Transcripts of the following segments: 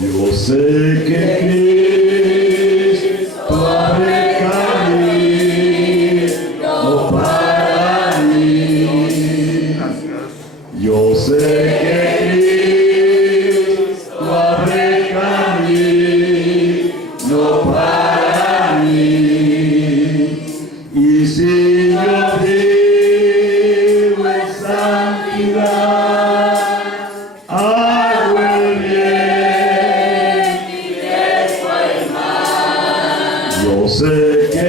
Yo sé que Cristo abre camino para mí. Yo sé que Cristo abre camino para mí. Y si yo vivo en santidad, hago el bien y dejo el mal. Yo sé que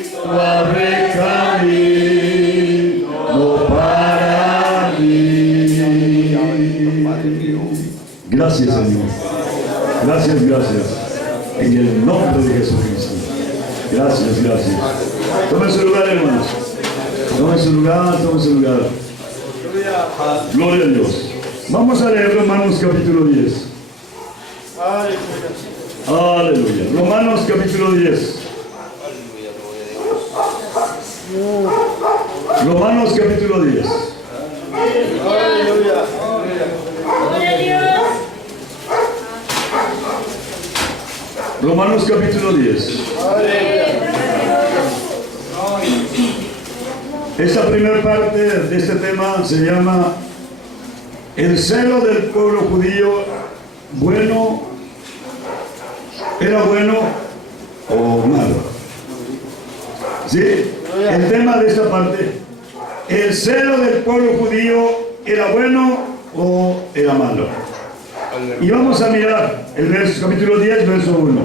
Cristo abre camino para mí. Gracias, Señor. Gracias, gracias. En el nombre de Jesucristo. Gracias, gracias. Tomen su lugar, hermanos. Tomen su lugar, tomen su lugar. Gloria a Dios. Vamos a leer Romanos capítulo 10. Aleluya. Romanos capítulo 10. Romanos capítulo 10. Aleluya. Gloria a Dios. Romanos capítulo 10. Esta primera parte de este tema se llama el celo del pueblo judío. Bueno, ¿era bueno o malo? ¿Sí? El tema de esta parte, el celo del pueblo judío, ¿era bueno o era malo? Y vamos a mirar el verso, capítulo 10, verso 1.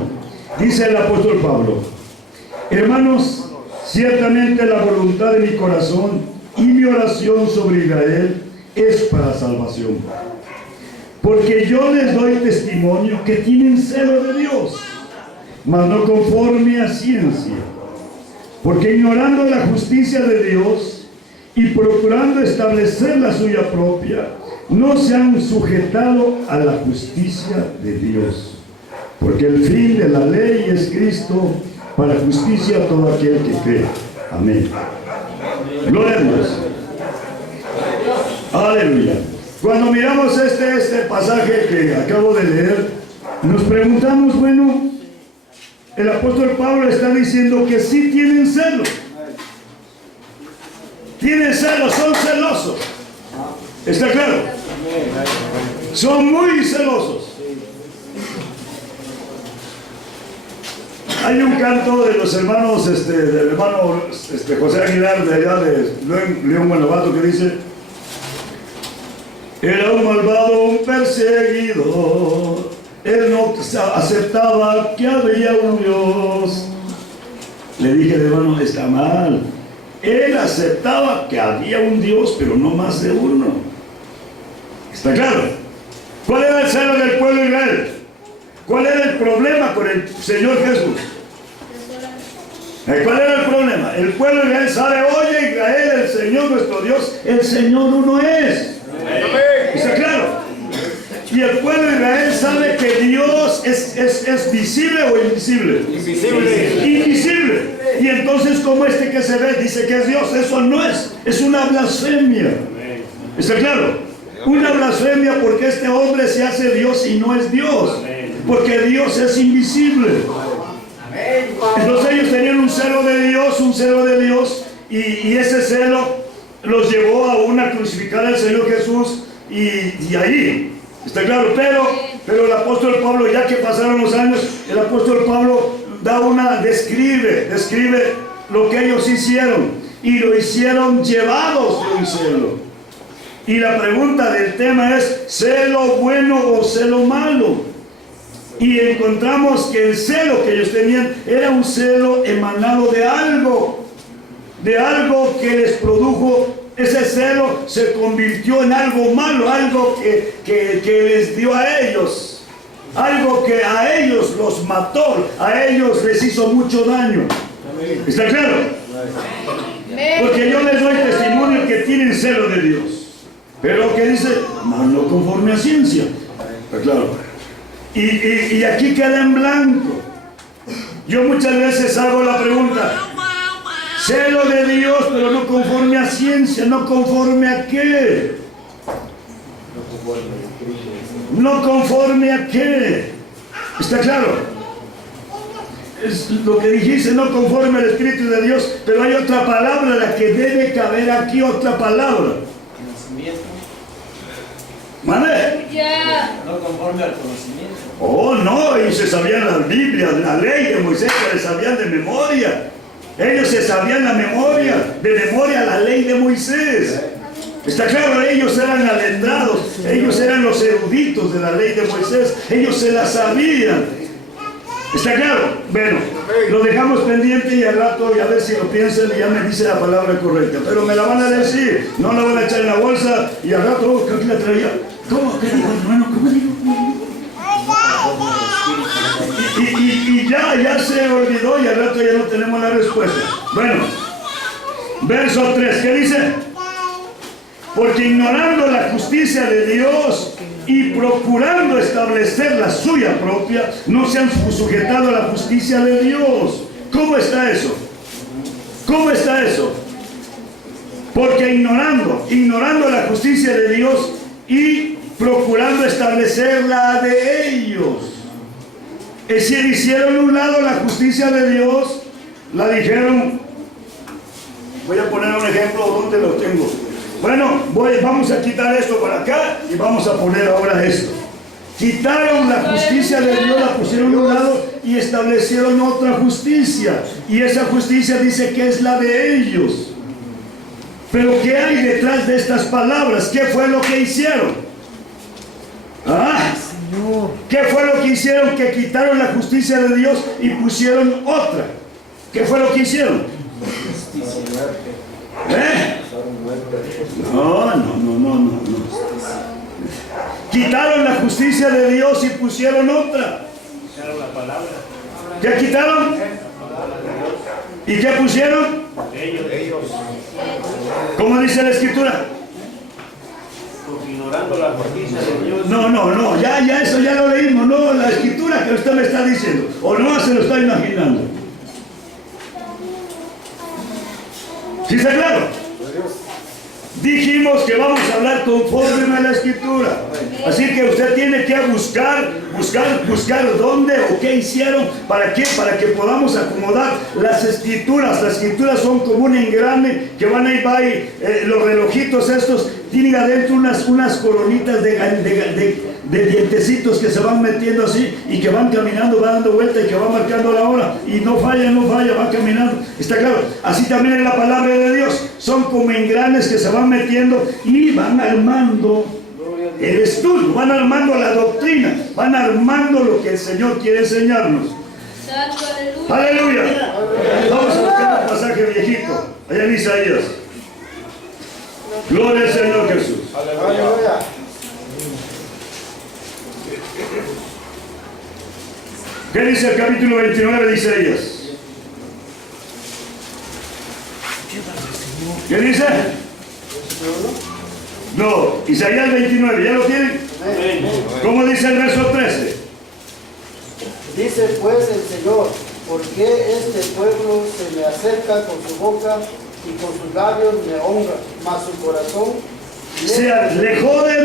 Dice el apóstol Pablo: hermanos, ciertamente la voluntad de mi corazón y mi oración sobre Israel es para salvación. Porque yo les doy testimonio que tienen celo de Dios, mas no conforme a ciencia. Porque ignorando la justicia de Dios y procurando establecer la suya propia, no se han sujetado a la justicia de Dios. Porque el fin de la ley es Cristo, para justicia a todo aquel que cree. Amén. Gloria a Dios. Aleluya. Cuando miramos este pasaje que acabo de leer, nos preguntamos, bueno, el apóstol Pablo está diciendo que sí tienen celo. Tienen celo, son celosos. ¿Está claro? Son muy celosos. Hay un canto de los hermanos, del hermano José Aguilar, de allá de León, Guanajuato, que dice: era un malvado, un perseguidor, él no aceptaba que había un Dios. Le dije, hermano, está mal. Él aceptaba que había un Dios, pero no más de uno. ¿Está claro? ¿Cuál era el celo del pueblo de Israel? ¿Cuál era el problema con el Señor Jesús? ¿Cuál era el problema? El pueblo de Israel sabe: oye, Israel, el Señor nuestro Dios, el Señor uno es. ¿Está claro? Y el pueblo de Israel sabe que Dios es visible o invisible. Invisible. Invisible. Y entonces, como que se ve, dice que es Dios. Eso no es una blasfemia. ¿Está claro? Una blasfemia, porque este hombre se hace Dios y no es Dios. Porque Dios es invisible. Entonces ellos tenían un celo de Dios, y ese celo los llevó a crucificar al Señor Jesús, y ahí, está claro. Pero el apóstol Pablo, ya que pasaron los años, el apóstol Pablo describe lo que ellos hicieron, y lo hicieron llevados de un celo. Y la pregunta del tema es: ¿celo bueno o celo malo? Y encontramos que el celo que ellos tenían era un celo emanado de algo que les produjo. Ese celo se convirtió en algo malo, algo que les dio a ellos, algo que a ellos los mató, a ellos les hizo mucho daño. ¿Está claro? Porque yo les doy testimonio que tienen celo de Dios, pero que dice, no conforme a ciencia. ¿Está claro? Y aquí queda en blanco. Yo muchas veces hago la pregunta: celo de Dios, pero no conforme a ciencia. ¿No conforme a qué? ¿No conforme a qué? ¿Está claro? Es lo que dijiste, no conforme al Espíritu de Dios, pero hay otra palabra, la que debe caber aquí, otra palabra. Conocimiento. ¿Vale? Ya. No conforme al conocimiento. Oh, no, ellos se sabían la Biblia, la ley de Moisés, se sabían de memoria. Ellos se sabían de memoria la ley de Moisés. Está claro, ellos eran aletrados, ellos eran los eruditos de la ley de Moisés, ellos se la sabían. ¿Está claro? Bueno, lo dejamos pendiente y al rato, y a ver si lo piensan y ya me dice la palabra correcta. Pero me la van a decir, no la van a echar en la bolsa y al rato, oh, ¿qué la traía? ¿Cómo? ¿Qué dijo, hermano? ¿Cómo dijo? Y ya se olvidó y al rato ya no tenemos la respuesta. Bueno, verso 3, ¿qué dice? Porque ignorando la justicia de Dios y procurando establecer la suya propia, no se han sujetado a la justicia de Dios. ¿Cómo está eso? ¿Cómo está eso? Porque ignorando la justicia de Dios y procurando establecer la de ellos. Es decir, hicieron a un lado la justicia de Dios, la dijeron. Voy a poner un ejemplo donde lo tengo. Bueno, vamos a quitar esto para acá y vamos a poner ahora esto. Quitaron la justicia de Dios, la pusieron a un lado y establecieron otra justicia. Y esa justicia dice que es la de ellos. Pero ¿qué hay detrás de estas palabras? ¿Qué fue lo que hicieron? ¿Ah? ¿Qué fue lo que hicieron? Que quitaron la justicia de Dios y pusieron otra. ¿Qué fue lo que hicieron? ¿Eh? No. Quitaron la justicia de Dios y pusieron otra. Quitaron la palabra. ¿Qué quitaron? ¿Y qué pusieron? Ellos. ¿Cómo dice la Escritura? Porque ignorando la justicia de Dios. No, ya eso ya lo leímos. No, la Escritura que usted me está diciendo. O no se lo está imaginando. ¿Sí está claro? Dijimos que vamos a hablar conforme a la Escritura. Así que usted tiene que buscar dónde o qué hicieron. ¿Para qué? Para que podamos acomodar las Escrituras. Las Escrituras son como un engrane que van ahí, los relojitos estos tienen adentro unas coronitas de dientecitos que se van metiendo así y que van caminando, van dando vuelta y que van marcando la hora y no falla, va caminando. ¿Está claro? Así también es la palabra de Dios. Son como engranes que se van metiendo y van armando el estudio, van armando la doctrina, van armando lo que el Señor quiere enseñarnos. ¡Aleluya! Vamos a buscar un pasaje viejito, allá en Isaías. Gloria al Señor Jesús. Aleluya. ¿Qué dice el capítulo 29 de Isaías? ¿Qué dice? No, Isaías 29, ¿ya lo tienen? ¿Cómo dice el verso 13? Dice pues el Señor, ¿por qué este pueblo se me acerca con su boca y con sus labios me honra, mas su corazón se alejó de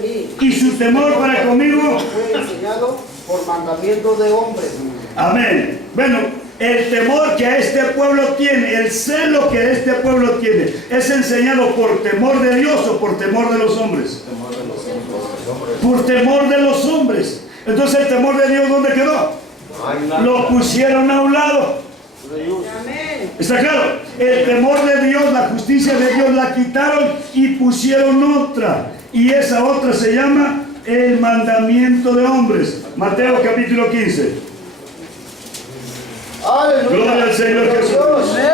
mí, y su temor para conmigo fue enseñado por mandamiento de hombres. Amén. Bueno, el temor que este pueblo tiene, el celo que este pueblo tiene, ¿es enseñado por temor de Dios o por temor de los hombres? Por temor de los hombres. Entonces el temor de Dios, ¿dónde quedó? Lo pusieron a un lado. ¿Está claro? El temor de Dios, la justicia de Dios la quitaron y pusieron otra. Y esa otra se llama el mandamiento de hombres. Mateo capítulo 15. ¡Aleluya! Gloria al Señor Jesús. ¡Amén!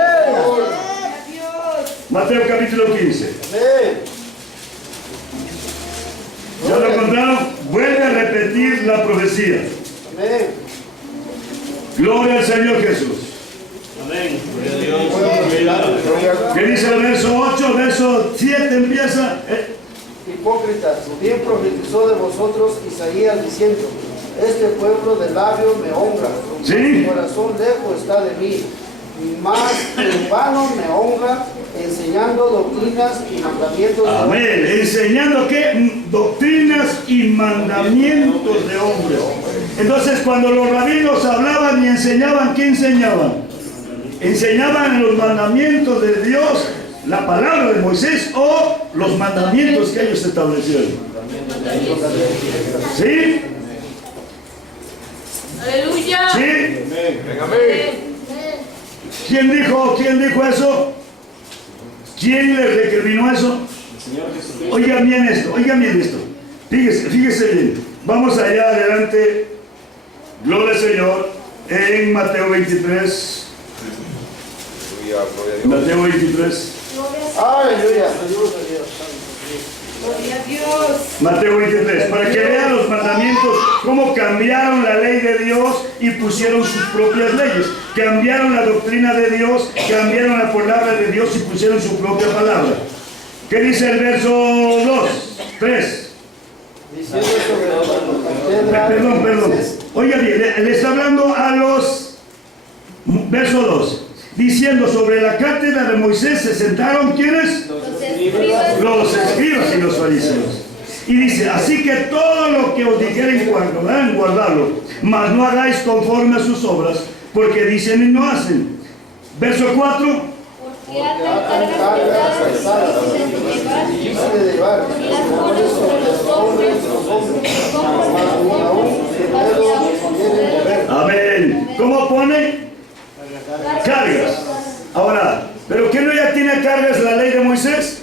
Mateo capítulo 15. ¡Amén! ¿Ya lo encontraron? Vuelve a repetir la profecía. ¡Amén! Gloria al Señor Jesús. Amén. ¿Qué dice el verso 8? Verso 7 empieza. Hipócritas, bien profetizó de vosotros Isaías diciendo, este pueblo de labios me honra, ¿Sí? su corazón lejos está de mí, más en vano me honra enseñando doctrinas y mandamientos de hombres. Amén. Enseñando qué? Doctrinas y mandamientos de hombres. Entonces, cuando los rabinos hablaban y enseñaban, ¿qué enseñaban? Enseñaban los mandamientos de Dios, la palabra de Moisés o los mandamientos que ellos establecieron. ¿Sí? Aleluya. ¿Sí? Amén. ¿Quién dijo eso? ¿Quién les recriminó eso? Oigan bien esto, fíjese bien. Vamos allá adelante, gloria al Señor, en Mateo 23. Mateo 23. Aleluya. Gloria a Dios. Mateo 23, para que vean los mandamientos, cómo cambiaron la ley de Dios y pusieron sus propias leyes. Cambiaron la doctrina de Dios, cambiaron la palabra de Dios y pusieron su propia palabra. ¿Qué dice el verso 2? 3. Diciendo sobre la cátedra. Perdón. Oiga bien, le está hablando a los... Verso 2. Diciendo sobre la cátedra de Moisés se sentaron, ¿quiénes? Los escribas y los fariseos. Y dice, así que todo lo que os dijeren guardadlo, mas no hagáis conforme a sus obras, porque dicen y no hacen. Verso 4. Porque atan cargas pesadas y de llevar, y las ponen sobre los hombres, mas aún se Amén. ¿Cómo pone? Cargas. Ahora, ¿pero qué no ya tiene cargas la ley de Moisés?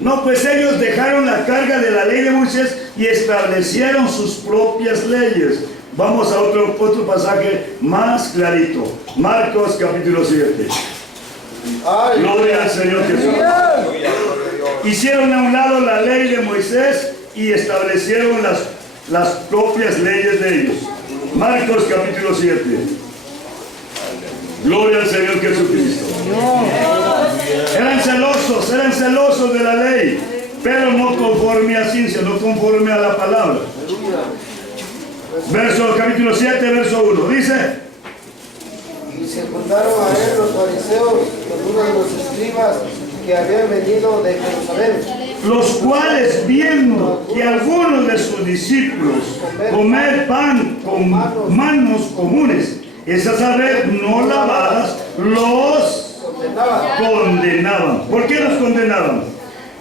No, pues ellos dejaron la carga de la ley de Moisés y establecieron sus propias leyes. Vamos a otro pasaje más clarito. Marcos capítulo 7. Gloria al Señor Jesús. Hicieron a un lado la ley de Moisés y establecieron las propias leyes de ellos. Marcos capítulo 7. Gloria al Señor Jesucristo. Eran celosos de la ley, pero no conforme a ciencia, no conforme a la palabra. Capítulo 7, verso 1. Dice: y se juntaron a él los fariseos con uno de los escribas que habían venido de Jerusalén, los cuales, viendo que algunos de sus discípulos comer pan con manos comunes, es a saber, no lavadas, los condenaban. ¿Por qué los condenaban?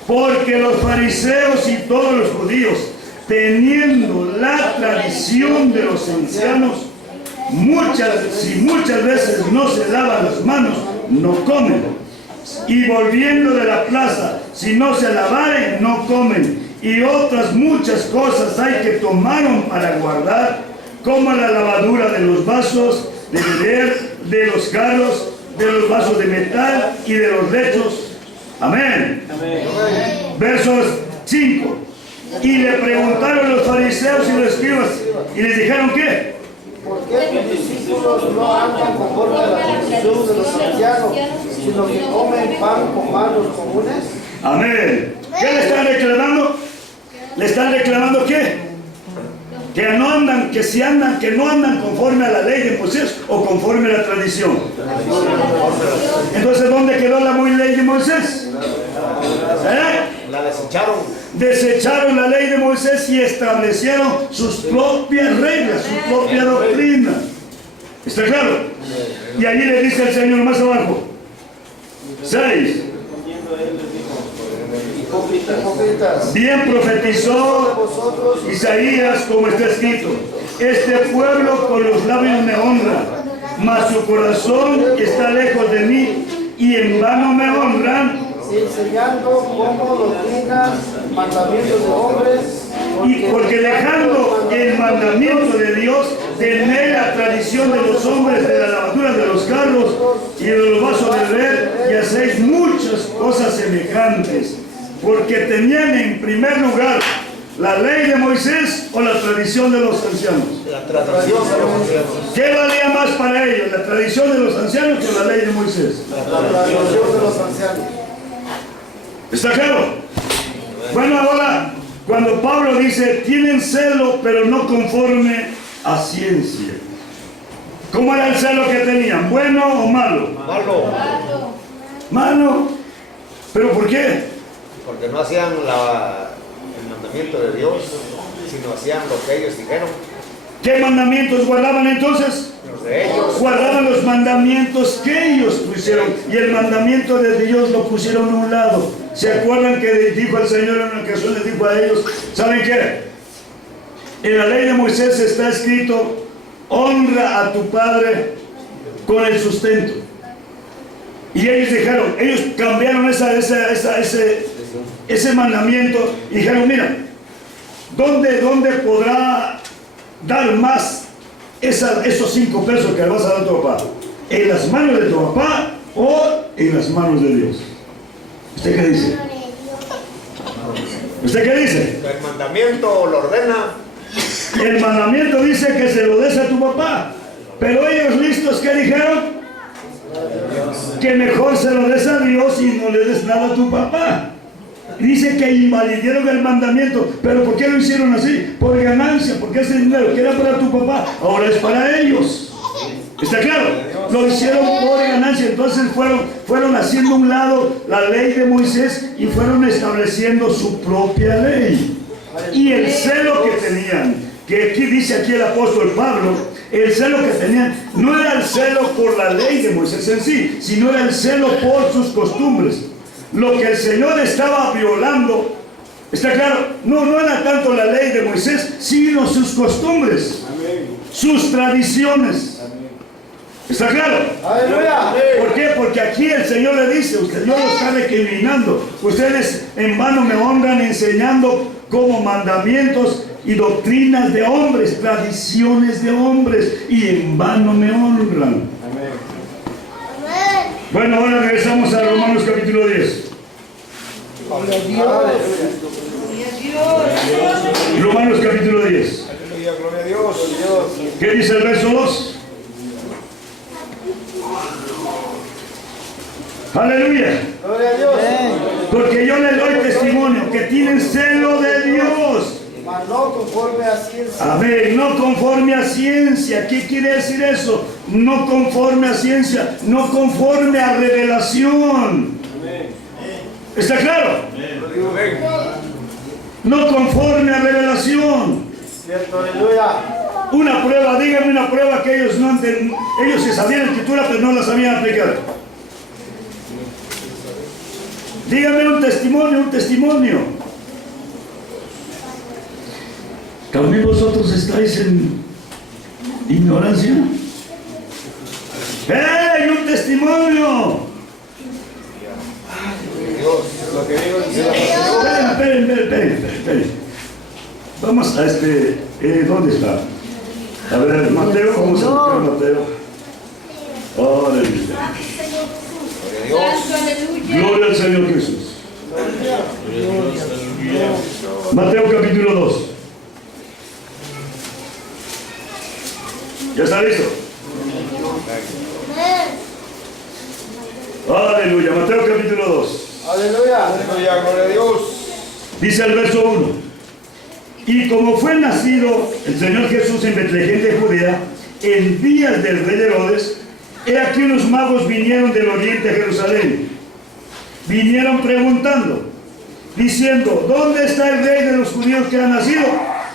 Porque los fariseos y todos los judíos, teniendo la tradición de los ancianos, muchas veces no se lavan las manos, no comen. Y volviendo de la plaza, si no se lavaren, no comen. Y otras muchas cosas hay que tomaron para guardar, como la lavadura de los vasos de beber, de los jarros, de los vasos de metal y de los lechos. Amén. Versos 5. Y le preguntaron los fariseos y los escribas, y les dijeron, ¿qué? ¿Por qué tus discípulos no andan conforme a la tradición de los ancianos, sino que comen pan con manos comunes? Amén. ¿Qué le están reclamando? ¿Le están reclamando qué? Que no andan conforme a la ley de Moisés o conforme a la tradición. Entonces, ¿dónde quedó la ley de Moisés? La desecharon. Desecharon la ley de Moisés y establecieron sus propias reglas, su propia doctrina. ¿Está claro? Y allí le dice el Señor más abajo. 6. Hipócritas. Bien profetizó Isaías, como está escrito: este pueblo con los labios me honra, mas su corazón está lejos de mí, y en vano me honran, enseñando como doctrinas, mandamientos de hombres, y porque dejando el mandamiento de Dios, tenéis la tradición de los hombres, de la lavadura de los carros y de los vasos de beber, y hacéis muchas cosas semejantes. Porque tenían en primer lugar la ley de Moisés o la tradición de los ancianos. La tradición de los ancianos. ¿Qué valía más para ellos, la tradición de los ancianos o la ley de Moisés? la tradición de los ancianos. ¿Está claro? Bueno, ahora, cuando Pablo dice, tienen celo, pero no conforme a ciencia. ¿Cómo era el celo que tenían? ¿Bueno o malo? Malo. Malo. ¿Pero por qué? Porque no hacían el mandamiento de Dios, sino hacían lo que ellos dijeron. ¿Qué mandamientos guardaban entonces? Los de ellos. Guardaban los mandamientos que ellos pusieron, y el mandamiento de Dios lo pusieron a un lado. ¿Se acuerdan que dijo el Señor en una ocasión, les dijo a ellos, ¿saben qué? En la ley de Moisés está escrito, honra a tu padre con el sustento. Y ellos dijeron, ellos cambiaron ese mandamiento y dijeron, mira, ¿dónde podrá dar más esos 5 pesos que le vas a dar a tu papá? ¿En las manos de tu papá o en las manos de Dios? ¿Usted qué dice? ¿Usted qué dice? El mandamiento lo ordena. El mandamiento dice que se lo des a tu papá, pero ellos listos, ¿qué dijeron? Que mejor se lo des a Dios y no le des nada a tu papá. Dice que invalidaron el mandamiento. ¿Pero por qué lo hicieron así? Por ganancia, porque ese dinero que era para tu papá ahora es para ellos. ¿Está claro? Lo hicieron por ganancia. Entonces fueron haciendo a un lado la ley de Moisés y fueron estableciendo su propia ley. Y el celo que tenían, que aquí dice aquí el apóstol Pablo, el celo que tenían no era el celo por la ley de Moisés en sí, sino era el celo por sus costumbres. Lo que el Señor estaba violando, ¿está claro? No era tanto la ley de Moisés, sino sus costumbres, sus tradiciones. ¿Está claro? ¡Aleluya! ¿Por qué? Porque aquí el Señor le dice, usted no lo está recriminando. Ustedes en vano me honran enseñando como mandamientos y doctrinas de hombres, tradiciones de hombres, y en vano me honran. Bueno, ahora regresamos a Romanos capítulo 10. Romanos capítulo 10. Aleluya, gloria a Dios. ¿Qué dice el verso 2? Aleluya. Gloria a Dios. Porque yo le doy testimonio que tienen celo de Dios. Mas no conforme a ciencia. Amén, no conforme a ciencia. ¿Qué quiere decir eso? No conforme a ciencia, no conforme a revelación. ¿Está claro? No conforme a revelación. Cierto, aleluya. Una prueba, díganme una prueba que ellos no entendían. Ellos se sabían la escritura, pero no la sabían aplicar. Díganme un testimonio. ¿También vosotros estáis en ignorancia? ¡Hey! ¡Un testimonio! Dios, lo que digo es Esperen. Vamos a ¿dónde está? A ver, Mateo, vamos a buscar Mateo. Aleluya. Gloria al Señor Jesús. Mateo capítulo 2. ¿Ya está listo? Aleluya. Mateo capítulo 2. Aleluya. Aleluya, gloria a Dios. Dice el verso 1. Y como fue nacido el Señor Jesús en Betlehem de Judea, en días del rey Herodes, he aquí unos magos vinieron del oriente a Jerusalén. Vinieron preguntando, diciendo, ¿dónde está el rey de los judíos que ha nacido?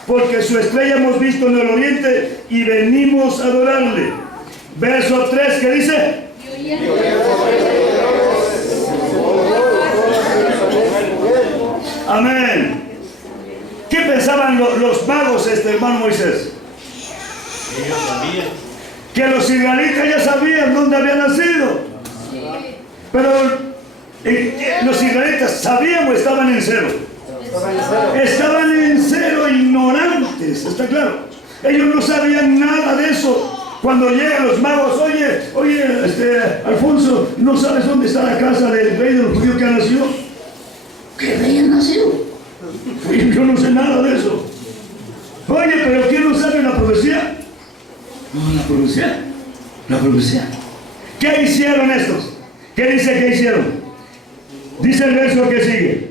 Porque su estrella hemos visto en el oriente y venimos a adorarle. Verso 3, ¿qué dice? Amén. ¿Qué pensaban los magos, hermano Moisés? Ellos sabían. Que los israelitas ya sabían dónde había nacido. Pero los israelitas sabían o estaban en cero. Estaban en cero, ignorantes, ¿está claro? Ellos no sabían nada de eso. Cuando llegan los magos, oye, Alfonso, ¿no sabes dónde está la casa del rey de los judíos que ha nacido? ¿Qué rey ha nacido? Yo no sé nada de eso. Oye, pero ¿quién no sabe la profecía? No, la profecía. ¿Qué hicieron estos? ¿Qué dice que hicieron? Dice el verso que sigue.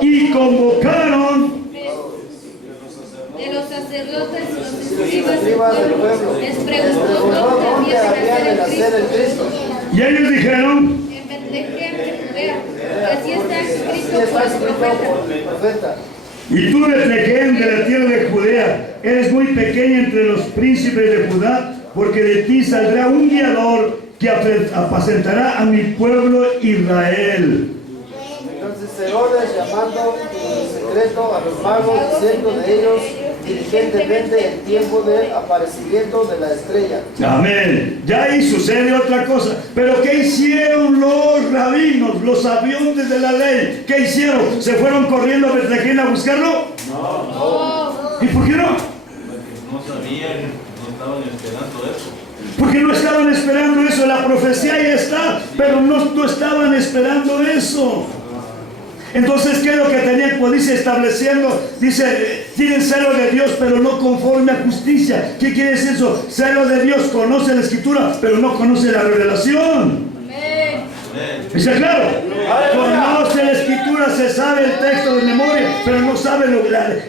Y convocaron de los sacerdotes y los escribas del pueblo, les preguntó dónde había de nacer el Cristo. Y ellos dijeron, En Betlehem de Judea. Y así está Así escrito está por el escrito profeta. por el profeta. Y tú, Betlehem, de la tierra de Judea, eres muy pequeña entre los príncipes de Judá, porque de ti saldrá un guiador que apacentará a mi pueblo Israel. Entonces Herodes, llamando en secreto a los magos, diciendo de ellos diligentemente el tiempo del aparecimiento de la estrella. Amén. Ya ahí sucede otra cosa. Pero ¿qué hicieron los rabinos, los sabios de la ley? ¿Qué hicieron? ¿Se fueron corriendo a Betlehem a buscarlo? ¿Y por qué no? No sabían, no estaban esperando eso. Porque no estaban esperando eso. La profecía ya está, pero no estaban esperando eso. Entonces, ¿qué es lo que tenían? Pues dice, estableciendo, dice, tienen celo de Dios, pero no conforme a justicia. ¿Qué quiere decir eso? Celo de Dios, conoce la Escritura, pero no conoce la revelación. Amén. ¿Está claro? Conoce la Escritura, se sabe el texto de memoria, pero no sabe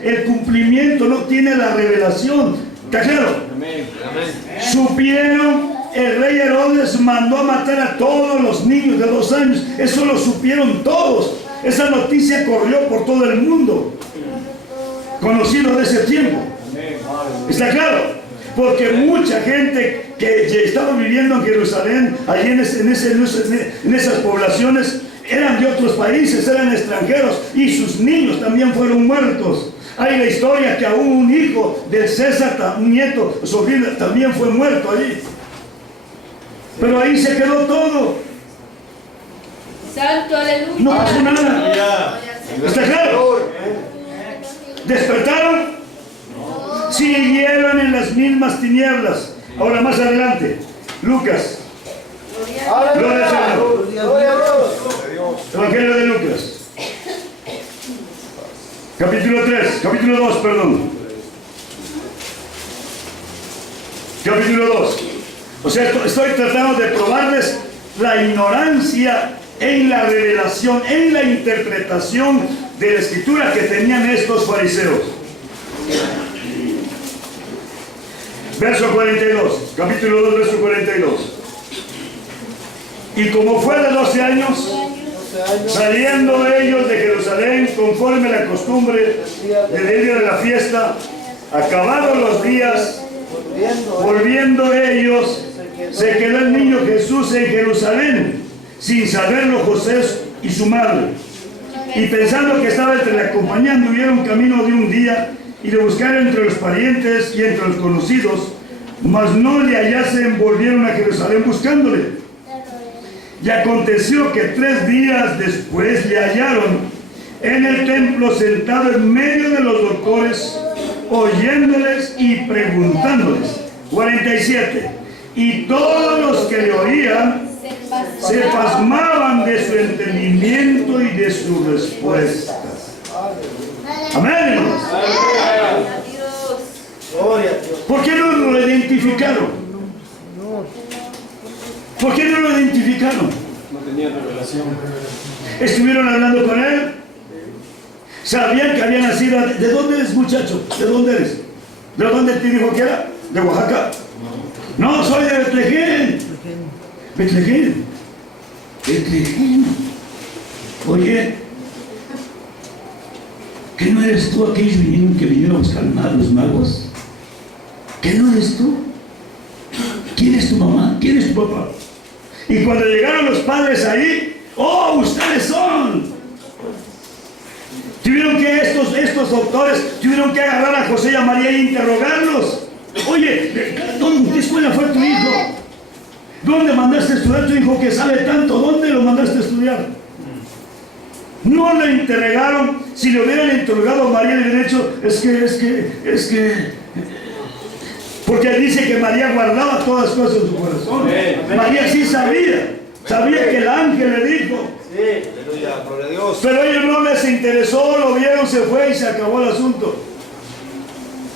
el cumplimiento, no tiene la revelación. ¿Está claro? Supieron, el rey Herodes mandó a matar a todos los niños de 2 años. Eso lo supieron todos. Esa noticia corrió por todo el mundo, conocido de ese tiempo. ¿Está claro? Porque mucha gente que estaba viviendo en Jerusalén, allí en esas poblaciones, eran de otros países, eran extranjeros, y sus niños también fueron muertos. Hay la historia que aún un hijo del César, un nieto, sobrino, también fue muerto allí. Pero ahí se quedó todo. Santo, aleluya. No pasó nada. ¿Está claro? ¿Despertaron? Siguieron en las mismas tinieblas. Ahora más adelante, Lucas. Gloria a Dios. Gloria a Dios. Evangelio de Lucas. Capítulo 2, perdón. Capítulo 2. O sea, estoy tratando de probarles la ignorancia en la revelación, en la interpretación de la Escritura que tenían estos fariseos. Verso 42, capítulo 2, verso 42. Y como fue de 12 años, saliendo ellos de Jerusalén conforme a la costumbre del día de la fiesta, acabados los días, volviendo ellos, se quedó el niño Jesús en Jerusalén, sin saberlo José y su madre. Y pensando que estaba entre la compañía, anduvieron camino de un día y le buscaron entre los parientes y entre los conocidos, mas no le hallasen, volvieron a Jerusalén buscándole. Y aconteció que 3 días después le hallaron en el templo sentado en medio de los doctores, oyéndoles y preguntándoles. 47. Y todos los que le oían se pasmaban de su entendimiento y de sus respuestas. Amén. ¿Por qué no lo identificaron? ¿Por qué no lo identificaron? No tenían revelación. Estuvieron hablando con él. Sabían que había nacido. ¿De dónde eres, muchacho? ¿De dónde eres? ¿De dónde te dijo que era? ¿De Oaxaca? No, soy de Betlehem. Betlehem. Betlehem. Oye, ¿qué no eres tú aquellos que vinieron a buscar los magos? ¿Qué no eres tú? ¿Quién es tu mamá? ¿Quién es tu papá? Y cuando llegaron los padres ahí, ¡oh, ustedes son! Tuvieron que estos doctores tuvieron que agarrar a José y a María y interrogarlos. Oye, ¿en qué escuela fue tu hijo? ¿Dónde mandaste a estudiar tu hijo que sabe tanto? ¿Dónde lo mandaste a estudiar? No le interrogaron. Si le hubieran interrogado a María, le hubieran dicho, es que porque él dice que María guardaba todas las cosas en su corazón. María sí sabía que el ángel le dijo. Aleluya, gloria a Dios. Pero a ellos no les interesó, lo vieron, se fue y se acabó el asunto.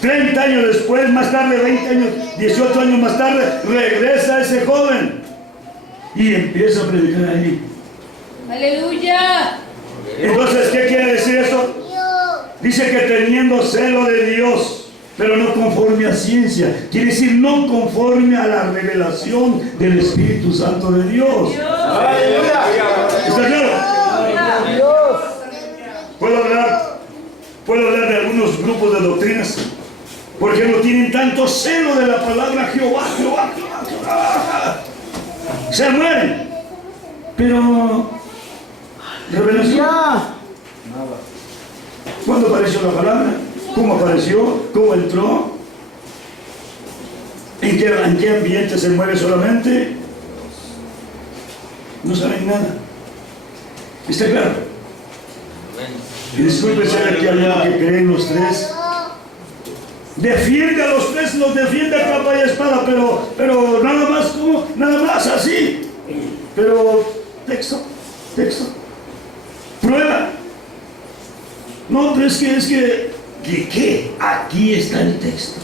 30 años después, más tarde, 20 años, 18 años más tarde, regresa ese joven y empieza a predicar ahí. Aleluya. Entonces, ¿qué quiere decir esto? Dice que teniendo celo de Dios, pero no conforme a ciencia. Quiere decir no conforme a la revelación del Espíritu Santo de Dios. ¿Está claro? Puedo hablar de algunos grupos de doctrinas, porque no tienen tanto celo de la palabra Jehová. Se mueren. Pero, revelación. ¿Cuándo apareció la palabra? ¿Cómo apareció? ¿Cómo entró? ¿En qué ambiente se mueve solamente? No saben nada. ¿Está claro? Y disculpe si hay aquí alguno que cree en los tres. Defiende a los tres, los defiende a capa y espada, pero nada más como, nada más así. Pero texto, prueba. No, pero es que, ¿qué? Aquí está el texto.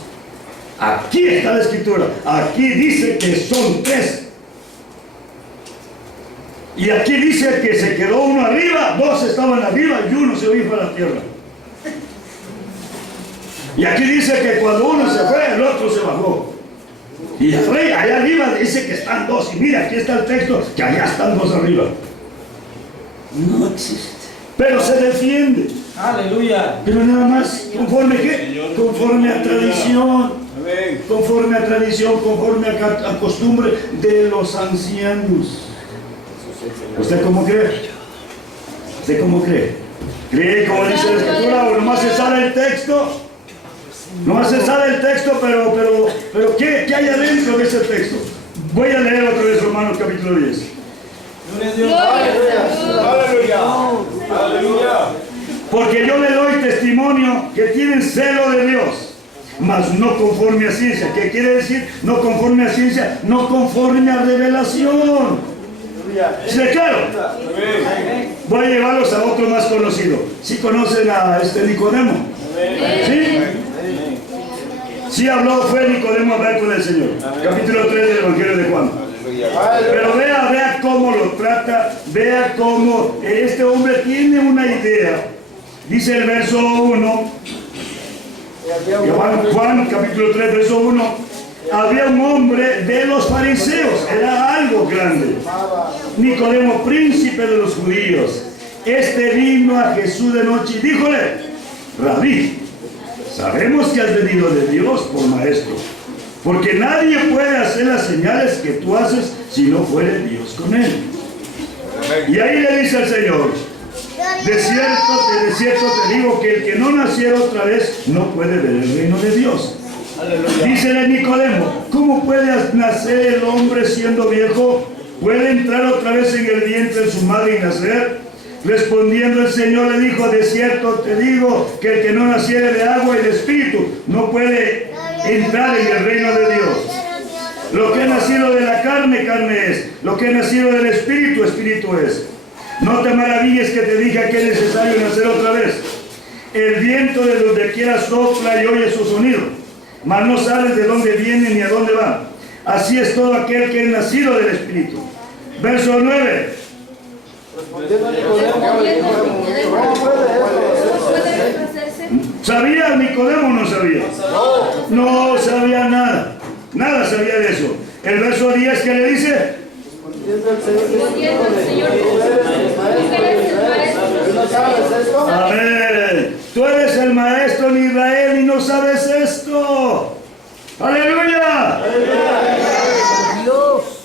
Aquí está la escritura. Aquí dice que son tres. Y aquí dice que se quedó uno arriba, dos estaban arriba y uno se fue a la tierra. Y aquí dice que cuando uno se fue, el otro se bajó. Y allá arriba dice que están dos. Y mira, aquí está el texto, que allá están dos arriba. No existe. Pero se defiende. Aleluya. Pero nada más, ¿conforme qué? Conforme a tradición. Conforme a tradición, conforme a costumbre de los ancianos. ¿Usted cómo cree? ¿Usted cómo cree? ¿Cree como dice la escritura o nomás se sabe el texto? Nomás se sabe el texto, pero ¿qué hay adentro de ese texto? Voy a leer otra vez Romanos capítulo 10. Aleluya. Porque yo le doy testimonio que tienen celo de Dios, mas no conforme a ciencia. ¿Qué quiere decir? No conforme a ciencia, no conforme a revelación. ¿Sí, claro? Voy a llevarlos a otro más conocido. ¿Sí conocen a Nicodemo? ¿Sí? Sí habló, fue Nicodemo a hablar con el Señor. Capítulo 3 del Evangelio de Juan. Pero vea cómo lo trata, vea cómo este hombre tiene una idea. Dice el verso 1, Juan capítulo 3, verso 1. Había un hombre de los fariseos, era algo grande. Nicodemo, príncipe de los judíos. Este vino a Jesús de noche y díjole: Rabí, sabemos que has venido de Dios por maestro, porque nadie puede hacer las señales que tú haces si no fuere Dios con él. Y ahí le dice el Señor: de cierto te digo que el que no naciera otra vez no puede ver el reino de Dios. Dícele Nicodemo: ¿cómo puede nacer el hombre siendo viejo? ¿Puede entrar otra vez en el vientre de su madre y nacer? Respondiendo el Señor le dijo: de cierto te digo que el que no naciere de agua y de espíritu no puede entrar en el reino de Dios. Lo que ha nacido de la carne, carne es. Lo que ha nacido del espíritu, espíritu es. No te maravilles que te dije que es necesario nacer otra vez. El viento de donde quiera sopla y oye su sonido, mas no sabes de dónde viene ni a dónde va. Así es todo aquel que es nacido del espíritu. Verso 9. ¿Sabía Nicodemo o no sabía? No sabía nada. Nada sabía de eso. El verso 10 que le dice: amén. Tú eres el maestro en Israel y no sabes esto. Aleluya.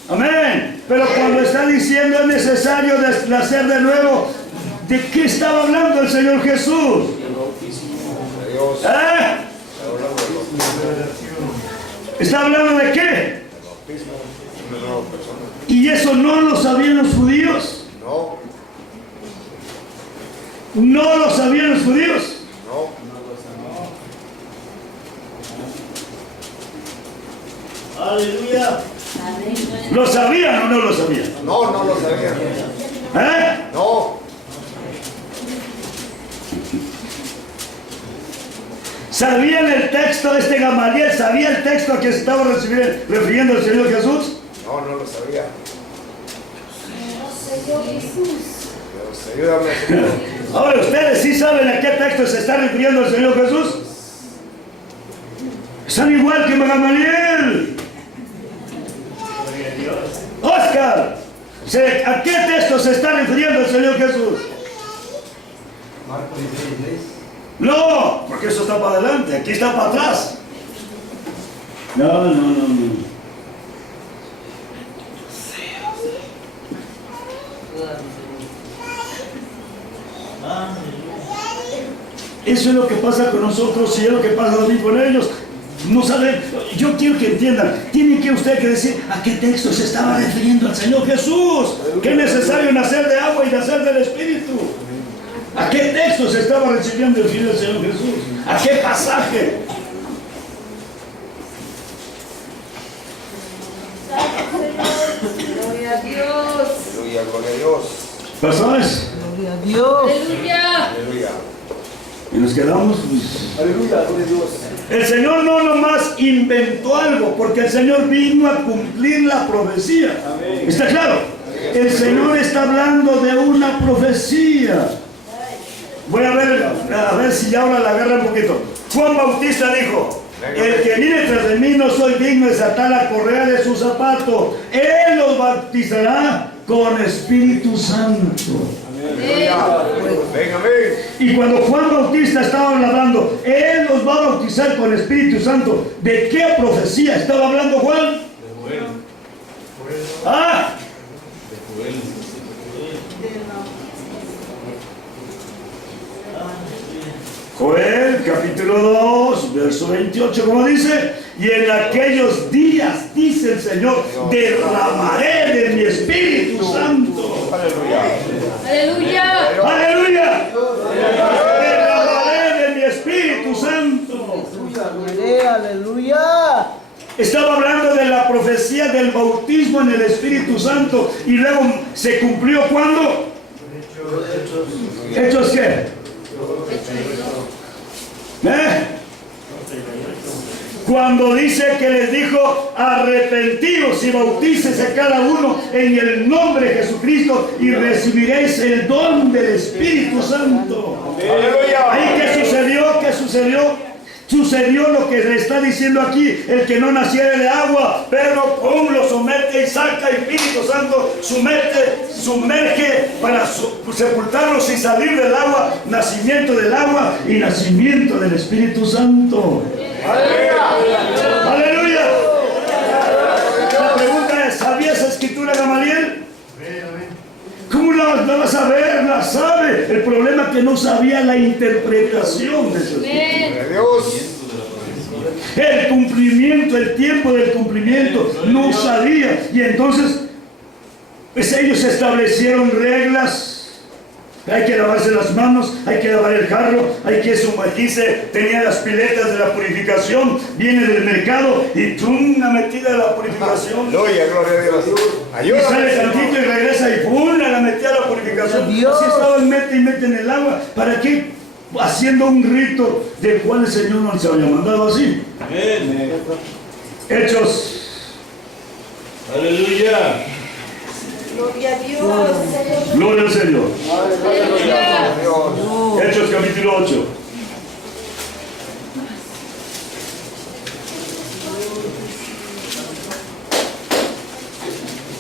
Amén. Pero cuando está diciendo es necesario nacer de nuevo, ¿de qué estaba hablando el Señor Jesús? ¿Está hablando de qué? ¿Y eso no lo sabían los judíos? No. ¿No lo sabían los judíos? No. Aleluya. ¿Lo sabían o no lo sabían? No, no lo sabían. No. ¿Sabían el texto de este Gamaliel? ¿Sabía el texto a que se estaba refiriendo el Señor Jesús? No, no lo sabía. Señor Jesús. Dios, ayúdame, Señor. Ahora, ¿ustedes sí saben a qué texto se está refiriendo el Señor Jesús? Están igual que Gamaliel. Oscar, ¿a qué texto se está refiriendo el Señor Jesús? No, porque eso está para adelante, aquí está para atrás. No. Eso es lo que pasa con nosotros y es lo que pasa también con ellos. No saben, yo quiero que entiendan, tiene que usted que decir a qué texto se estaba refiriendo al Señor Jesús, que es necesario nacer de agua y nacer del Espíritu. ¿A qué texto se estaba recibiendo el Señor Jesús? ¿A qué pasaje? Gloria a Dios. Aleluya, gloria a Dios. ¿Pasajes? Gloria a Dios. Aleluya. Aleluya. Y nos quedamos. Pues. Aleluya, gloria a Dios. El Señor no nomás inventó algo, porque el Señor vino a cumplir la profecía. ¿Está claro? El Señor está hablando de una profecía. Voy a ver si ya ahora la agarra un poquito. Juan Bautista dijo: el que viene tras de mí no soy digno de desatar la correa de su zapato. Él los bautizará con Espíritu Santo. Venga, amén. Y cuando Juan Bautista estaba hablando, Él los va a bautizar con Espíritu Santo. ¿De qué profecía estaba hablando Juan? ¿Ah? Joel, capítulo 2, verso 28, como dice: y en aquellos días, dice el Señor, derramaré de mi Espíritu Santo. Aleluya. ¡Aleluya! Derramaré de mi Espíritu Santo. Aleluya. Estaba hablando de la profecía del bautismo en el Espíritu Santo. Y luego se cumplió ¿cuándo? ¿Hechos qué? Cuando dice que les dijo: arrepentidos y bautícese cada uno en el nombre de Jesucristo y recibiréis el don del Espíritu Santo. ¿Ahí qué sucedió? ¿Qué sucedió? Sucedió lo que le está diciendo aquí: el que no naciera de agua, pero pum, lo somete y saca el Espíritu Santo, sumerge para sepultarlos y salir del agua, nacimiento del agua y nacimiento del Espíritu Santo. ¡Aleluya! ¡Aleluya! La pregunta es: ¿sabía esa escritura, Gamaliel? ¿Cómo la vas a ver? La sabe. El problema es que no sabía la interpretación de esa escritura. El cumplimiento, el tiempo del cumplimiento, no sabía. Y entonces, pues ellos establecieron reglas. Hay que lavarse las manos, hay que lavar el jarro, hay que sumergirse. Tenía las piletas de la purificación, viene del mercado y ¡tum! Una metida de la purificación. Aleluya, gloria a Dios. Y sale tantito y regresa y ¡pum! La metida de la purificación. Así estaban, mete y mete en el agua. ¿Para qué? Haciendo un rito del cual el Señor no se había mandado así. Amén. Hechos. Aleluya. Gloria a Dios. Gloria al Señor. Aleluya. Hechos capítulo 8.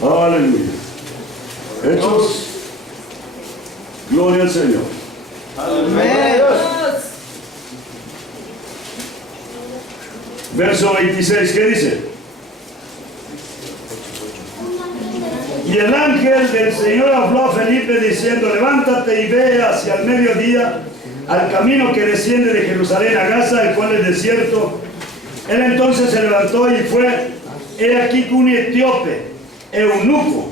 Aleluya. Hechos. Gloria al Señor. Verso 26, ¿qué dice? Y el ángel del Señor habló a Felipe diciendo: levántate y ve hacia el mediodía al camino que desciende de Jerusalén a Gaza, el cual es desierto. Él entonces se levantó y fue. He aquí que un etíope, eunuco,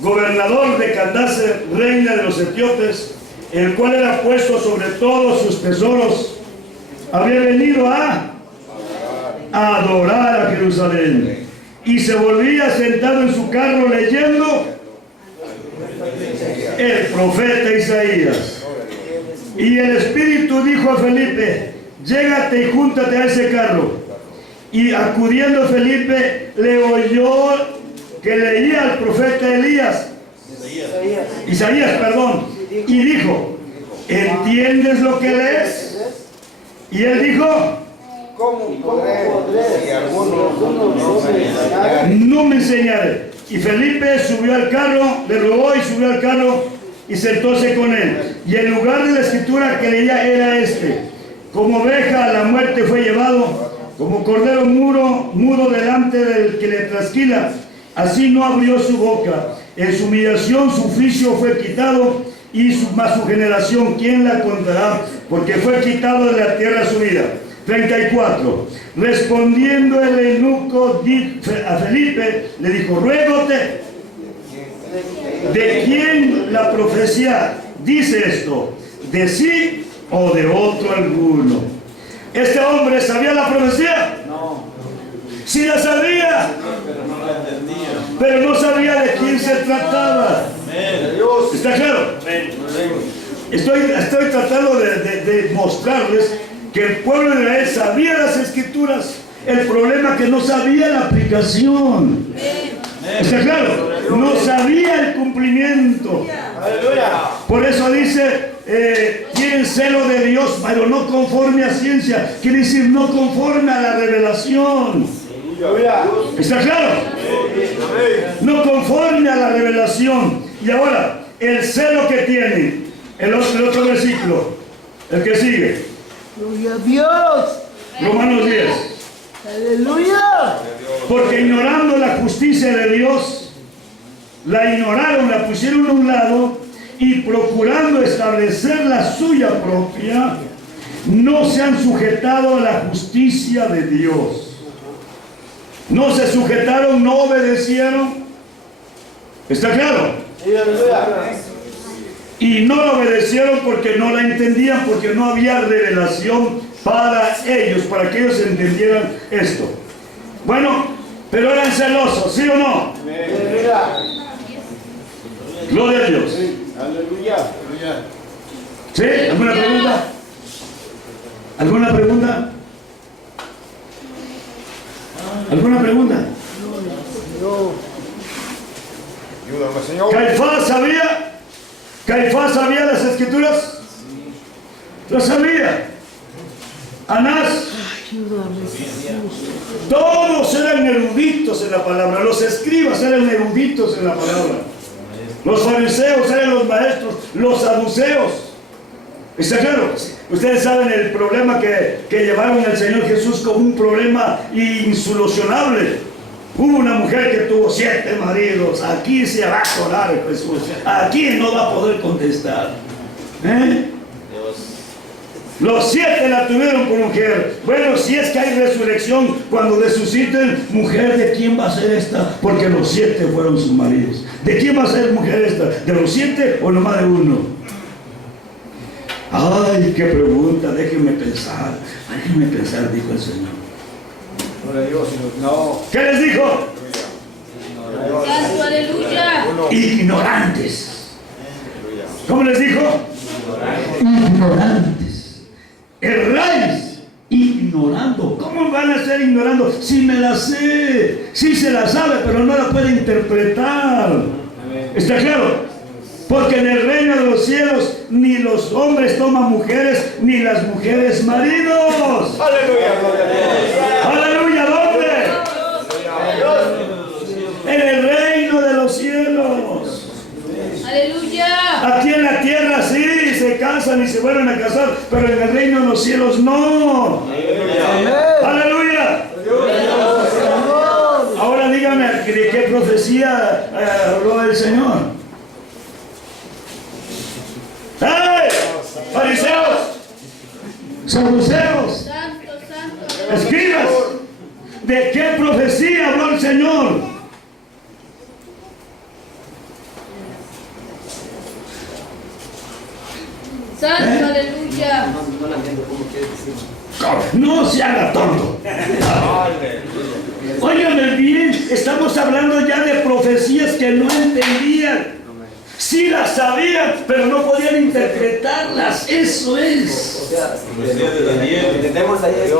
gobernador de Candace, reina de los etíopes, el cual era puesto sobre todos sus tesoros, había venido a adorar a Jerusalén. Y se volvía sentado en su carro leyendo el profeta Isaías. Y el Espíritu dijo a Felipe: llégate y júntate a ese carro. Y acudiendo Felipe, le oyó que leía al profeta Isaías, perdón. Y dijo: ¿entiendes lo que lees? Y él dijo: ¿Cómo podré? Si algunos no me enseñaré. Y Felipe subió al carro, le robó y subió al carro y sentóse con él. Y el lugar de la escritura que leía era este: como oveja a la muerte fue llevado, como cordero mudo delante del que le trasquila, así no abrió su boca. En su humillación su juicio fue quitado, y más su generación, ¿quién la contará? Porque fue quitado de la tierra su vida. 34. Respondiendo el eunuco a Felipe, le dijo: ruégote, ¿de quién la profecía dice esto? ¿De sí o de otro alguno? ¿Este hombre sabía la profecía? No. Sí la sabía, Pero no la entendía. pero no sabía de quién se trataba. ¿Está claro? Estoy tratando de mostrarles que el pueblo de Israel sabía las escrituras. El problema es que no sabía la aplicación. ¿Está claro? No sabía el cumplimiento. Por eso dice, tienen celo de Dios, pero no conforme a ciencia. Quiere decir, no conforme a la revelación. ¿Está claro? No conforme a la revelación. Y ahora, el celo que tiene, el otro versículo, el que sigue, Gloria a Dios. Romanos 10. Aleluya. Porque ignorando la justicia de Dios, la ignoraron, la pusieron a un lado, y procurando establecer la suya propia, no se han sujetado a la justicia de Dios. No se sujetaron, no obedecieron. ¿Está claro? Y no la obedecieron porque no la entendían, porque no había revelación para ellos, para que ellos entendieran esto. Bueno, pero eran celosos, ¿sí o no? Gloria a Dios. Aleluya. ¿Sí? ¿Alguna pregunta? ¿Alguna pregunta? ¿Alguna pregunta? Ayúdame, Señor. ¿Caifás sabía las escrituras? Lo sabía. Anás. Todos eran eruditos en la palabra. Los escribas eran eruditos en la palabra. Los fariseos eran los maestros. Los saduceos. ¿Está claro? Ustedes saben el problema que llevaron al Señor Jesús como un problema insolucionable. Hubo una mujer que tuvo 7 maridos. Aquí se va a colar Jesús. Aquí no va a poder contestar. Los 7 la tuvieron por mujer. Bueno, si es que hay resurrección, cuando resuciten, mujer, ¿de quién va a ser esta? Porque los 7 fueron sus maridos. ¿De quién va a ser mujer esta? ¿De los 7 o nomás de uno? Ay, qué pregunta, déjenme pensar, dijo el Señor. ¿Qué les dijo? Santo, aleluya. Ignorantes. ¿Cómo les dijo? Ignorantes. Erráis ignorando. ¿Cómo van a ser ignorando? Si me la sé, sí se la sabe, pero no la puede interpretar. ¿Está claro? Porque en el reino de los cielos ni los hombres toman mujeres, ni las mujeres maridos. ¡Aleluya! ¿Dónde? En el reino de los cielos. Aleluya. Aquí en la tierra sí, se casan y se vuelven a casar, pero en el reino de los cielos no. ¡Aleluya! Ahora dígame, ¿de qué profecía habló el Señor? ¡Hey! ¡Fariseos! ¡Saduceos! Santo, santo. ¡Escribas! ¿De qué profecía habló el Señor? Santo, aleluya. No se haga tonto. Óigame bien, estamos hablando ya de profecías que no entendían. Sí las sabían, pero no podían interpretarlas. Eso es. O sea, Profecía de Daniel. entendemos ahí es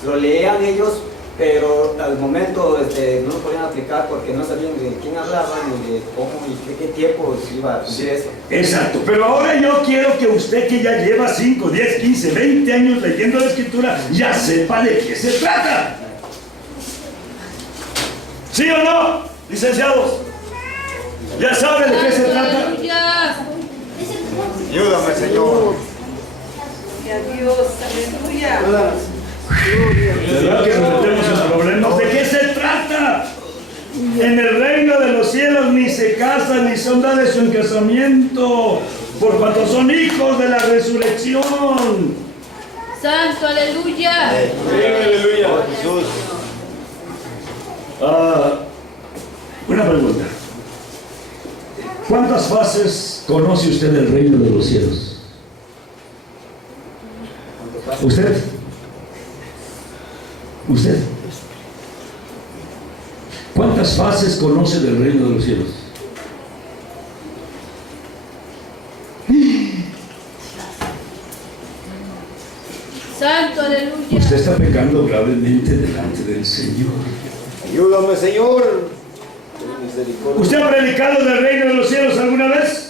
que lo leían ellos, pero al momento no lo podían aplicar porque no sabían de quién hablaban ni de cómo y de qué tiempo se iba a decir eso. Exacto, pero ahora yo quiero que usted, que ya lleva 5, 10, 15, 20 años leyendo la escritura, ya sepa de qué se trata. ¿Sí o no, licenciados? ¿Ya saben de qué se trata? Aleluya. Ayúdame, Señor. Dios, aleluya. ¿Verdad que nos metemos en problemas? ¿De qué se trata? En el reino de los cielos ni se casan ni son dados en casamiento, por cuanto son hijos de la resurrección. Santo, aleluya. Aleluya. Jesús. Una pregunta. ¿Cuántas fases conoce usted del reino de los cielos? ¿Usted? ¿Usted? ¿Cuántas fases conoce del reino de los cielos? Santo, aleluya. Usted está pecando gravemente delante del Señor. Ayúdame, Señor. Misericordia. ¿Usted ha predicado del reino de los cielos alguna vez?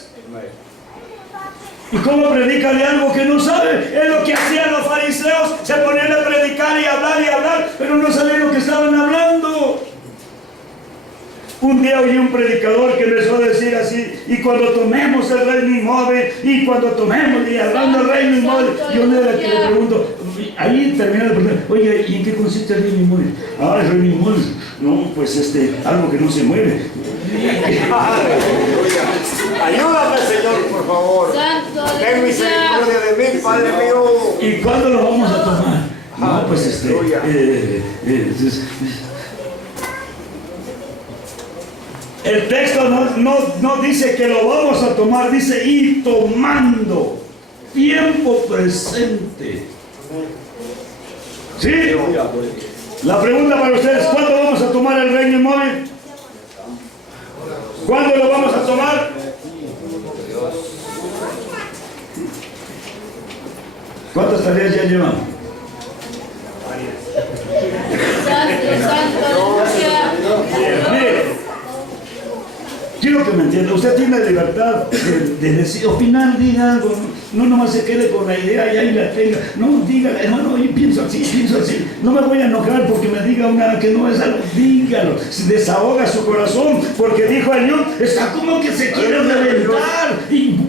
¿Y cómo predica de algo que no sabe? Es lo que hacían los fariseos. Se ponían a predicar y hablar, pero no sabían lo que estaban hablando. Un día oí un predicador que empezó a decir así: y cuando tomemos el reino inmóvil, y cuando tomemos, y hablando del reino inmóvil, yo le pregunto, ahí termina la pregunta: oye, ¿y en qué consiste el reino inmóvil? Ah, el reino inmóvil, no, pues algo que no se mueve. Ayúdame, Señor, por favor. Santo, Ten aleluya. misericordia de mí, Padre mío. ¿Y cuándo lo vamos a tomar? No, pues el texto no dice que lo vamos a tomar, dice y tomando. Tiempo presente. ¿Sí? La pregunta para ustedes: ¿cuándo vamos a tomar el reino inmóvil? ¿Cuándo lo vamos a tomar? ¿Cuántas tareas ya llevamos? Santo, aleluya. Mire, quiero que me entienda. Usted tiene libertad de decir, opinar, diga algo. No nomás se quede con la idea y ahí la tenga. No, diga, hermano, yo pienso así. No me voy a enojar porque me diga una que no es algo. Dígalo. Desahoga su corazón, porque dijo el Señor, está como que se quiere reventar. Y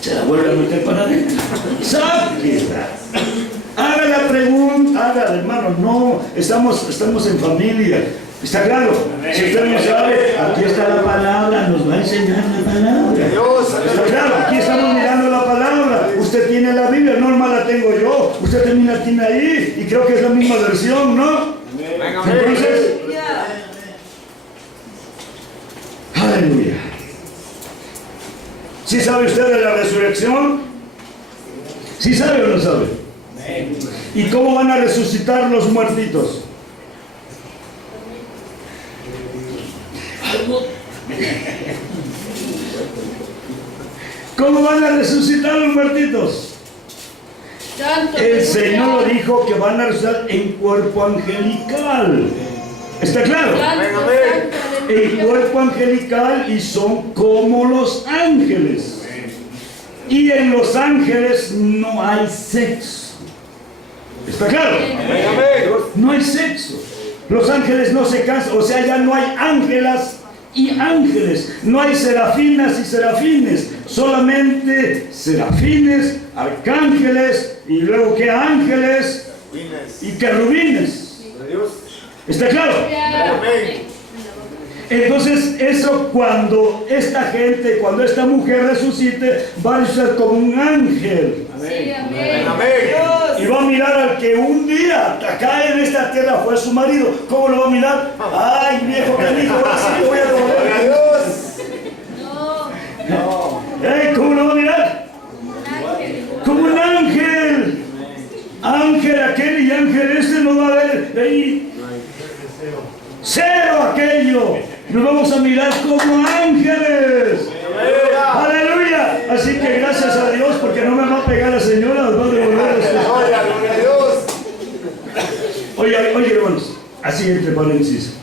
se la vuelve a meter para adentro. Sáquela. Haga la pregunta, haga, hermano. No, estamos en familia. ¿Está claro? Si usted no sabe, aquí está la palabra, nos va a enseñar la palabra. ¿Está claro? Aquí estamos mirando la palabra. Usted tiene la Biblia, norma la tengo yo. Usted también la tiene ahí y creo que es la misma versión, ¿no? Entonces, aleluya. ¿Sí sabe usted de la resurrección? ¿Sí sabe o no sabe? ¿Y cómo van a resucitar los muertitos? ¿Cómo van a resucitar los muertitos? El Señor dijo que van a resucitar en cuerpo angelical. ¿Está claro? En cuerpo angelical, y son como los ángeles. Y en los ángeles no hay sexo. ¿Está claro? No hay sexo. Los ángeles no se casan, o sea, ya no hay ángelas y ángeles. No hay serafinas y serafines, solamente serafines, arcángeles, y luego que ángeles y querubines. ¿Está claro? Entonces, eso cuando esta mujer resucite, va a ser como un ángel. Y va a mirar al que un día acá en esta tierra fue su marido. ¿Cómo lo va a mirar? Ay, viejo canijo, ahora sí te voy a devolver. ¿Cómo lo va a mirar? Como un ángel. Ángel aquel y ángel este no va a ver ahí. Cero aquello. Nos vamos a mirar como ángeles. Aleluya. Así que gracias a Dios, porque no me va a pegar la señora. Nos va a devolver Oye, hermanos, así entre paréntesis.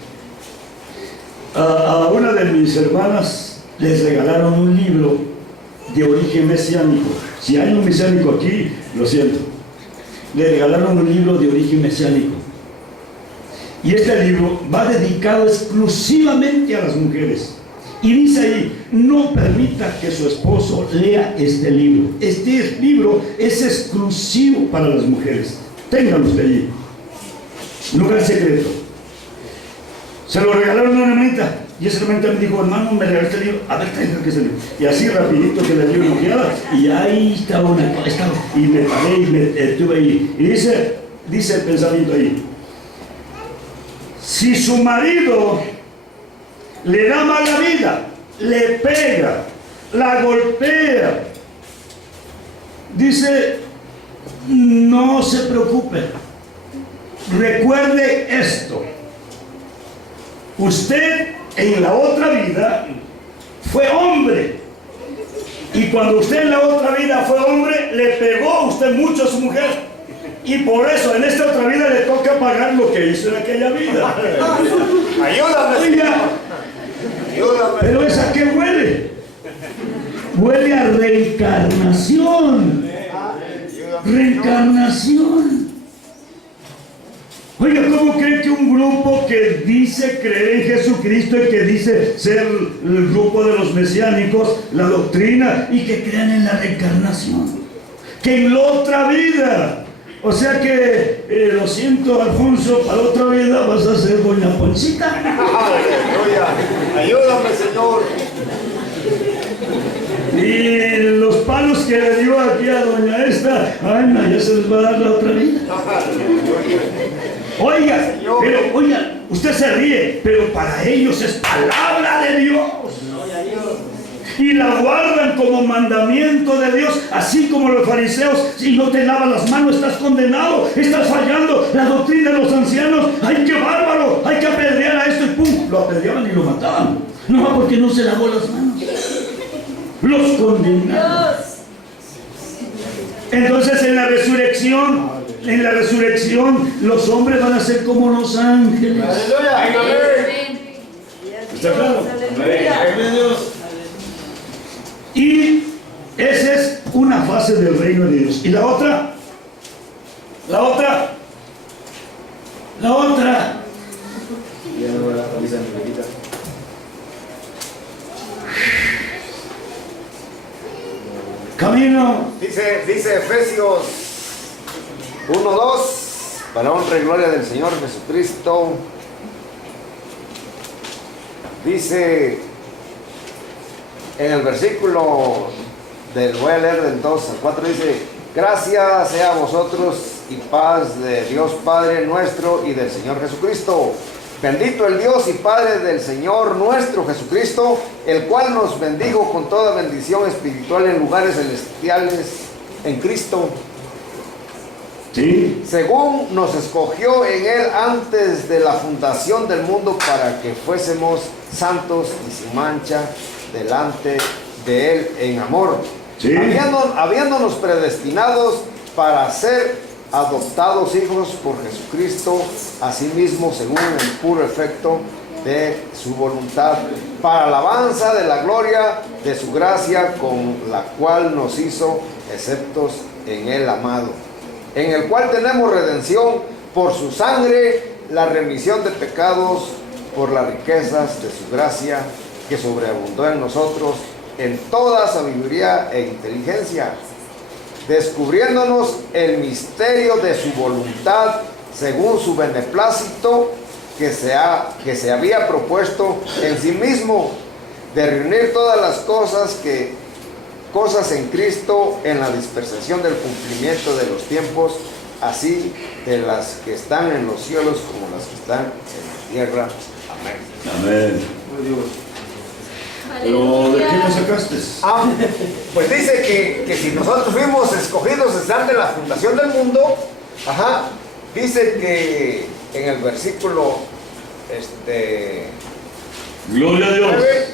A una de mis hermanas les regalaron un libro de origen mesiánico. Si hay un mesiánico aquí, lo siento. Le regalaron un libro de origen mesiánico. Y este libro va dedicado exclusivamente a las mujeres. Y dice ahí: no permita que su esposo lea este libro. Este libro es exclusivo para las mujeres. Ténganlo usted allí. Lugar secreto. Se lo regalaron a una hermanita. Y esa hermanita me dijo, hermano, me regaló este libro. A ver, traiga que es el libro. Y así rapidito que le dio una ojeada. Y ahí estaba una cosa. Y me paré y me estuve ahí. Y dice el pensamiento ahí. Si su marido le da mala vida, le pega, la golpea, dice, no se preocupe, recuerde esto, usted en la otra vida fue hombre, y cuando usted en la otra vida fue hombre, le pegó a usted mucho a su mujer. Y por eso en esta otra vida le toca pagar lo que hizo en aquella vida. Ayúdame. Oiga, Ayúdame. pero ¿esa qué huele? Huele a reencarnación. Reencarnación. Oiga, ¿cómo cree que un grupo que dice creer en Jesucristo y que dice ser el grupo de los mesiánicos, la doctrina, y que crean en la reencarnación? Que en la otra vida. O sea que, lo siento, Alfonso, para otra vida vas a ser doña Poncita. Aleluya. Ayúdame, Señor. Y los palos que le dio aquí a doña esta, ay, no, ya se les va a dar la otra vida. Oiga, pero, oiga, usted se ríe, pero para ellos es palabra de Dios. Y la guardan como mandamiento de Dios, así como los fariseos. Si no te lavas las manos, estás condenado, estás fallando. La doctrina de los ancianos, ¡ay, qué bárbaro! Hay que apedrear a esto, y ¡pum! Lo apedreaban y lo mataban. No, porque no se lavó las manos. Los condenaron. Entonces en la resurrección, los hombres van a ser como los ángeles. ¿Está claro? Y esa es una fase del reino de Dios. Y la otra. Camino. Dice Efesios 1:2, para honra y gloria del Señor Jesucristo. Dice en el versículo voy a leer del 2 al 4, dice: gracias sea a vosotros y paz de Dios Padre nuestro y del Señor Jesucristo. Bendito el Dios y Padre del Señor nuestro Jesucristo, el cual nos bendijo con toda bendición espiritual en lugares celestiales en Cristo. Sí. Según nos escogió en Él antes de la fundación del mundo para que fuésemos santos y sin mancha delante de Él en amor. Sí. Habiéndonos predestinados para ser adoptados hijos por Jesucristo, asimismo según el puro efecto de su voluntad, para alabanza de la gloria de su gracia, con la cual nos hizo aceptos en el amado, en el cual tenemos redención por su sangre, la remisión de pecados, por las riquezas de su gracia, que sobreabundó en nosotros en toda sabiduría e inteligencia, descubriéndonos el misterio de su voluntad según su beneplácito que se había propuesto en sí mismo, de reunir todas las cosas en Cristo en la dispensación del cumplimiento de los tiempos, así de las que están en los cielos como las que están en la tierra. Amén. Amén. Pero ¿de qué me sacaste? Pues dice que si nosotros fuimos escogidos desde antes de la fundación del mundo, dice que en el versículo Gloria a Dios. 9,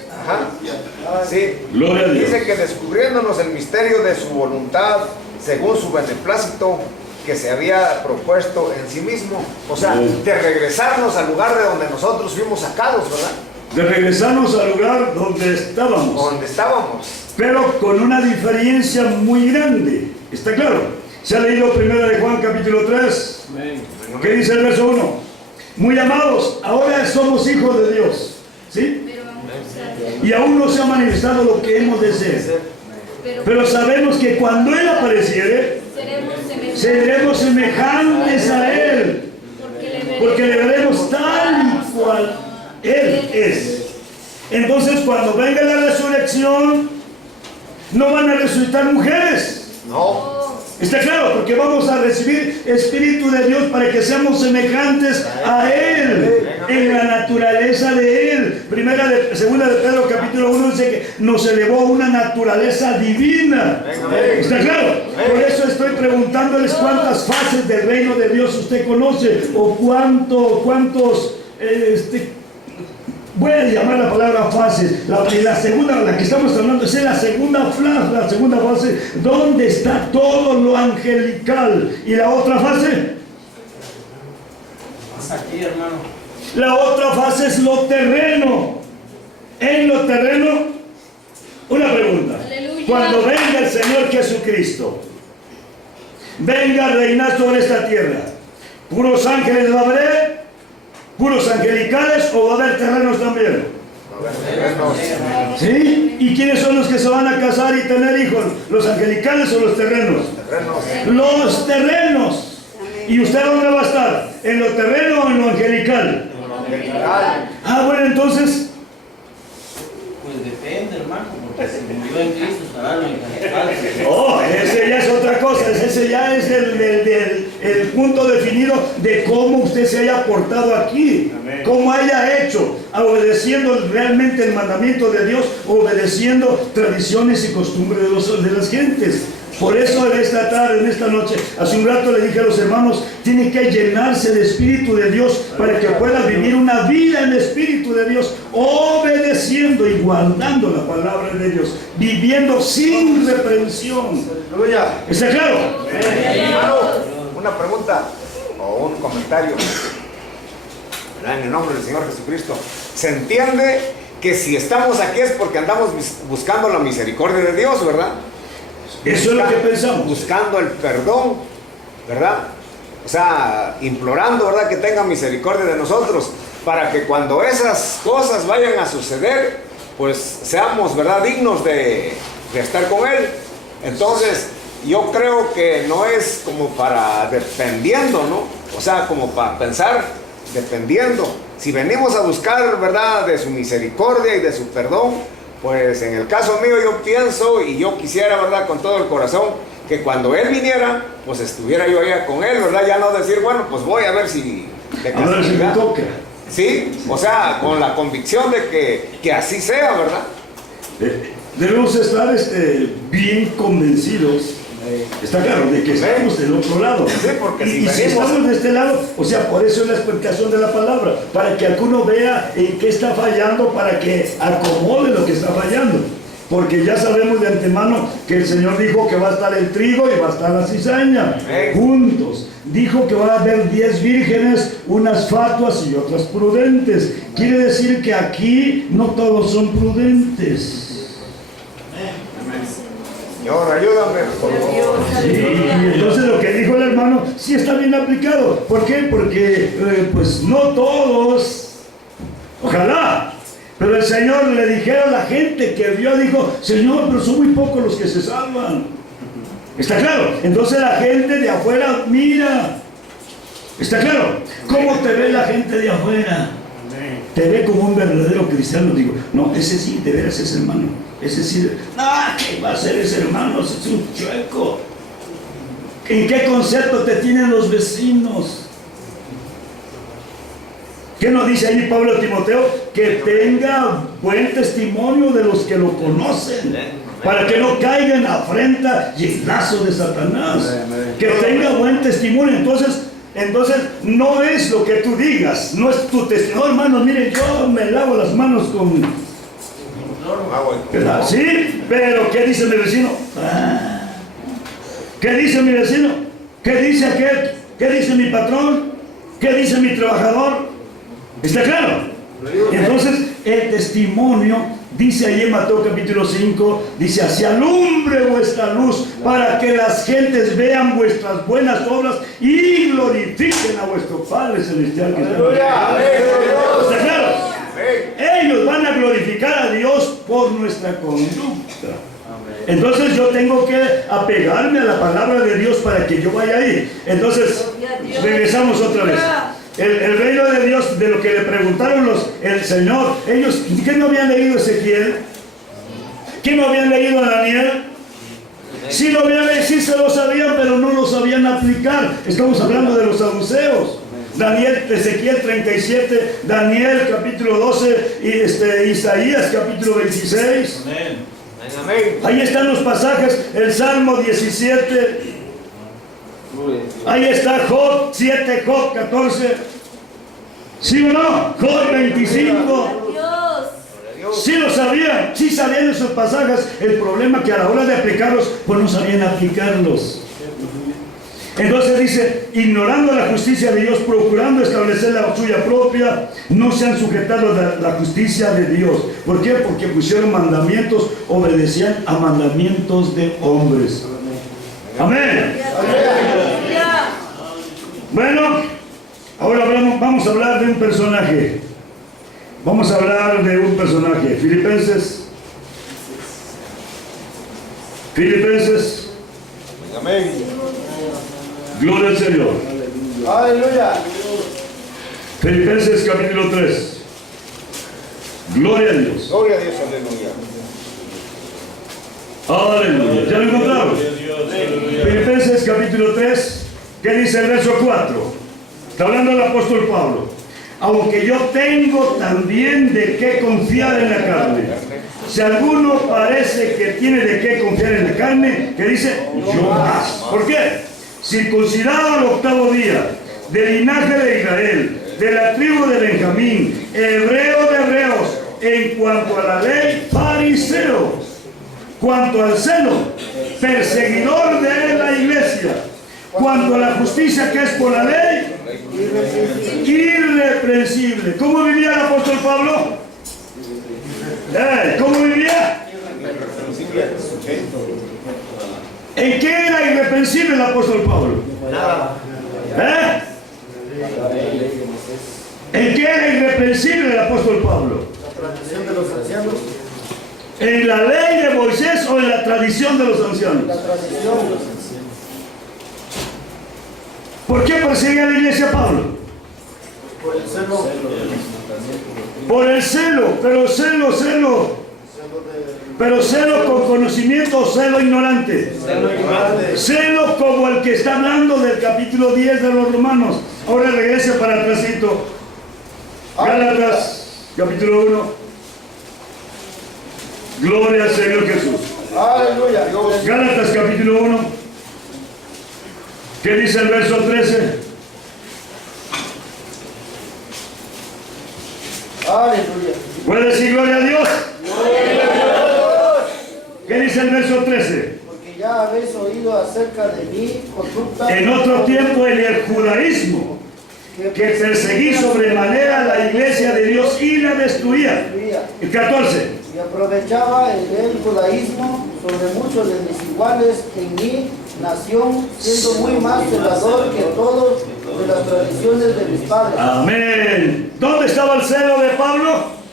sí, Gloria a Dios. dice que descubriéndonos el misterio de su voluntad según su beneplácito que se había propuesto en sí mismo, o sea, de regresarnos al lugar de donde nosotros fuimos sacados, ¿verdad? De regresarnos al lugar donde estábamos. Donde estábamos. Pero con una diferencia muy grande. ¿Está claro? Se ha leído 1 de Juan capítulo 3. ¿Qué dice el verso 1? Muy amados, ahora somos hijos de Dios. ¿Sí? Y aún no se ha manifestado lo que hemos de ser. Pero sabemos que cuando Él apareciere, seremos semejantes a Él. Porque le veremos tal y cual Él es. Entonces cuando venga la resurrección, no van a resucitar mujeres. No. Está claro, porque vamos a recibir Espíritu de Dios para que seamos semejantes a Él, en la naturaleza de Él. Segunda de Pedro capítulo 1 dice que nos elevó a una naturaleza divina. ¿Está claro? Por eso estoy preguntándoles cuántas fases del reino de Dios usted conoce, o cuántos, voy a llamar la palabra fases. La segunda, la que estamos hablando, es la segunda fase, donde está todo lo angelical. ¿Y la otra fase? Aquí, hermano. La otra fase es lo terreno. En lo terreno, una pregunta. Aleluya. Cuando venga el Señor Jesucristo, venga a reinar sobre esta tierra, ¿puros ángeles va a haber? ¿Puros angelicales o va a haber terrenos también? ¿Sí? ¿Y quiénes son los que se van a casar y tener hijos? ¿Los angelicales o los terrenos? Los terrenos. ¿Y usted dónde va a estar? ¿En lo terreno o en lo angelical? Ah, bueno, entonces... Pues depende, hermano, porque si murió en Cristo estará en lo angelical. Oh, ese ya es otra cosa, ese ya es el punto definido de cómo usted se haya portado aquí, cómo haya hecho, obedeciendo realmente el mandamiento de Dios, obedeciendo tradiciones y costumbres de las gentes. Por eso en esta tarde, en esta noche, hace un rato le dije a los hermanos, tiene que llenarse de Espíritu de Dios para que pueda vivir una vida en el Espíritu de Dios, obedeciendo y guardando la palabra de Dios, viviendo sin reprensión. Aleluya. ¿Está claro? Hermano, una pregunta o un comentario. ¿Verdad? En el nombre del Señor Jesucristo. Se entiende que si estamos aquí es porque andamos buscando la misericordia de Dios, ¿verdad? Eso es lo que pensamos. Buscando el perdón, ¿verdad? O sea, implorando, ¿verdad?, que tenga misericordia de nosotros, para que cuando esas cosas vayan a suceder, pues seamos, ¿verdad?, dignos de estar con Él. Entonces, yo creo que no es como para dependiendo, ¿no? O sea, como para pensar dependiendo. Si venimos a buscar, ¿verdad?, de su misericordia y de su perdón, pues en el caso mío yo pienso y yo quisiera, ¿verdad?, con todo el corazón, que cuando Él viniera, pues estuviera yo allá con Él, ¿verdad? Ya no decir, bueno, pues voy a ver si de A ver si me casualidad. toca. Sí, o sea, con la convicción de que así sea, ¿verdad? Debemos estar bien convencidos, está claro, de que estamos del otro lado. Sí, porque si y si venimos... estamos de este lado, o sea, por eso es la explicación de la palabra, para que alguno vea en qué está fallando, para que acomode lo que está fallando. Porque ya sabemos de antemano que el Señor dijo que va a estar el trigo y va a estar la cizaña juntos. Dijo que va a haber 10 vírgenes, unas fatuas y otras prudentes. Quiere decir que aquí no todos son prudentes. Señor, ayúdame, por favor. Sí, y entonces lo que dijo el hermano sí está bien aplicado. ¿Por qué? Porque pues no todos, ojalá, pero el Señor le dijera a la gente que vio, dijo, Señor, pero son muy pocos los que se salvan. ¿Está claro? Entonces la gente de afuera mira. ¿Está claro? ¿Cómo te ve la gente de afuera? Te ve como un verdadero cristiano. Digo, no, ese sí, de veras es hermano. Ese sí, ¿qué va a ser ese hermano? Ese es un chueco. ¿En qué concepto te tienen los vecinos? ¿Qué nos dice ahí Pablo a Timoteo? Que tenga buen testimonio de los que lo conocen, para que no caiga en afrenta y el lazo de Satanás. Que tenga buen testimonio. Entonces no es lo que tú digas, no es tu testimonio. No, hermano, mire, yo me lavo las manos con... ¿verdad? Sí, pero ¿qué dice mi vecino? ¿Qué dice mi vecino? ¿Qué dice aquel? ¿Qué dice mi patrón? ¿Qué dice mi trabajador? ¿Está claro? Entonces el testimonio, dice ahí en Mateo capítulo 5, dice, así alumbre vuestra luz para que las gentes vean vuestras buenas obras y glorifiquen a vuestro Padre Celestial que está en los cielos. ¿Está claro? Ellos van a glorificar glorificar a Dios por nuestra conducta. Entonces yo tengo que apegarme a la palabra de Dios para que yo vaya ahí. Entonces, regresamos otra vez. El reino de Dios, de lo que le preguntaron el Señor, ellos, ¿qué no habían leído Ezequiel? ¿Qué no habían leído a Daniel? Sí lo habían leído, sí se lo sabían, pero no lo sabían aplicar. Estamos hablando de los saduceos. Daniel, Ezequiel 37, Daniel capítulo 12, y Isaías capítulo 26. Ahí están los pasajes, el Salmo 17. Ahí está Job 7, Job 14. ¿Sí o no? Job 25. Sí lo sabían, sí sabían esos pasajes. El problema es que a la hora de aplicarlos, pues no sabían aplicarlos. Entonces dice, ignorando la justicia de Dios, procurando establecer la suya propia, no se han sujetado a la justicia de Dios. ¿Por qué? Porque pusieron mandamientos, obedecían a mandamientos de hombres. Amén. Bueno, ahora vamos a hablar de un personaje. Vamos a hablar de un personaje. Filipenses. Amén. Gloria al Señor. Aleluya. Filipenses capítulo 3. Gloria a Dios. Gloria a Dios, aleluya. Aleluya. ¿Ya lo encontramos? Filipenses capítulo 3. ¿Qué dice el verso 4? Está hablando el apóstol Pablo. Aunque yo tengo también de qué confiar en la carne. Si alguno parece que tiene de qué confiar en la carne, que dice, yo más. ¿Por qué? Circuncidado al 8º día, del linaje de Israel, de la tribu de Benjamín, hebreo de hebreos, en cuanto a la ley, fariseo, cuanto al celo, perseguidor de la iglesia, cuanto a la justicia que es por la ley, irreprensible. ¿Cómo vivía el apóstol Pablo? ¿Cómo vivía? ¿En qué era irreprensible el apóstol Pablo? ¿En qué era irreprensible el apóstol Pablo? La tradición de los ancianos. ¿En la ley de Moisés o en la tradición de los ancianos? La tradición de los ancianos. ¿Por qué perseguía a la iglesia Pablo? Por el celo. Por el celo, pero celo con conocimiento o celo ignorante. Celo como el que está hablando del capítulo 10 de los Romanos. Ahora regrese para atrásito. Gálatas, capítulo 1. Gloria al Señor Jesús. Aleluya. Gálatas, capítulo 1. ¿Qué dice el verso 13? Aleluya. ¿Puede decir gloria a Dios? ¿Qué dice el verso 13? Porque ya habéis oído acerca de mi conducta. En otro tiempo en el judaísmo, que perseguí sobremanera la iglesia de Dios y la destruía. El 14. Y aprovechaba en el judaísmo sobre muchos de mis iguales en mi nación, siendo muy más celador que todos de las tradiciones de mis padres. Amén. ¿Dónde estaba el celo de Pablo?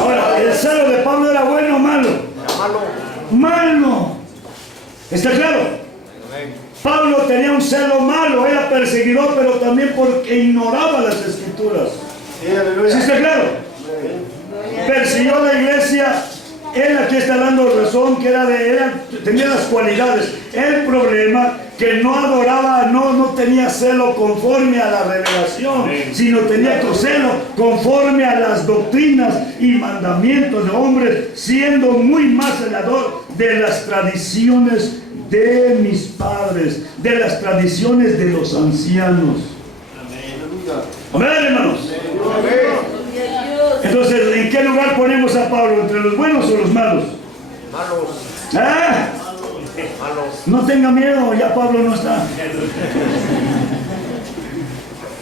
Ahora, ¿el celo de Pablo era bueno o malo? Malo. ¿Está claro? Pablo tenía un celo malo, era perseguidor, pero también porque ignoraba las escrituras. ¿Sí está claro? Persiguió a la iglesia. Él aquí está dando razón que tenía las cualidades. El problema que no adoraba, no tenía celo conforme a la revelación, sino tenía celo conforme a las doctrinas y mandamientos de hombres, siendo muy más celador de las tradiciones de mis padres, de las tradiciones de los ancianos. Amén, hermanos. Entonces, ¿en qué lugar ponemos a Pablo? ¿Entre los buenos o los malos? ¿Ah? No tenga miedo, ya Pablo no está.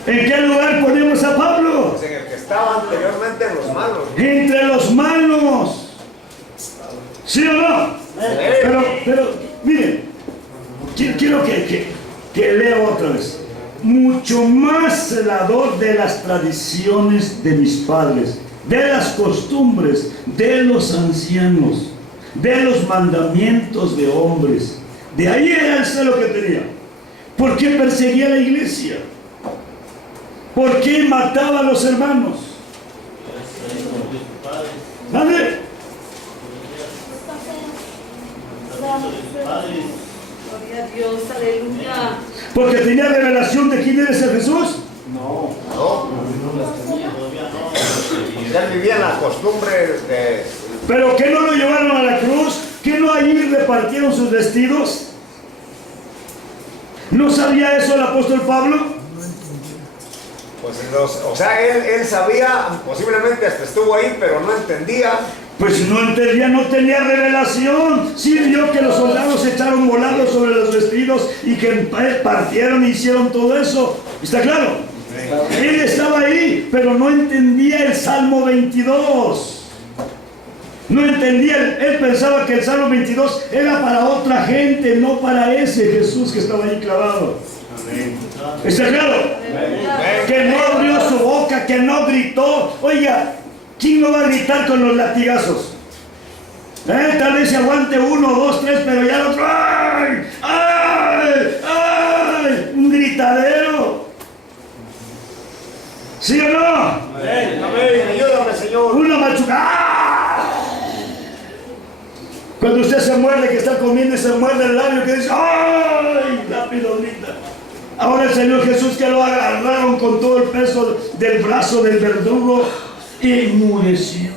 ¿En qué lugar ponemos a Pablo? En el que estaba anteriormente en los malos. Entre los malos. ¿Sí o no? Pero miren, quiero que lea otra vez. Mucho más celador de las tradiciones de mis padres. de las costumbres de los ancianos, de los mandamientos de hombres. De ahí era el celo que tenía. ¿Por qué perseguía a la iglesia? ¿Por qué mataba a los hermanos? ¿Vale? Gloria a Dios, aleluya. ¿Porque tenía revelación de quién era ese Jesús? No. Él vivía en la costumbre de... ¿Pero qué no lo llevaron a la cruz? ¿Qué no allí repartieron sus vestidos? ¿No sabía eso el apóstol Pablo? Pues, o sea, él sabía, posiblemente hasta estuvo ahí, pero no entendía. Pues no entendía, no tenía revelación. Sí vio que los soldados echaron volados sobre los vestidos y que partieron y hicieron todo eso. ¿Está claro? Él estaba ahí, pero no entendía el Salmo 22. No entendía, él pensaba que el Salmo 22 era para otra gente, no para ese Jesús que estaba ahí clavado. ¿Está claro? Que no abrió su boca, que no gritó. Oiga, ¿quién no va a gritar con los latigazos? Tal vez se aguante 1, 2, 3, pero ya el otro, ¡ay! ¡Ay! ¡Ay! Un gritadero. ¿Sí o no? Amén. Ayúdame, Señor. Una machucada. Cuando usted se muerde, que está comiendo y se muerde el labio, que dice, ¡ay! La pilonita. Ahora el Señor Jesús, que lo agarraron con todo el peso del brazo del verdugo, enmudeció.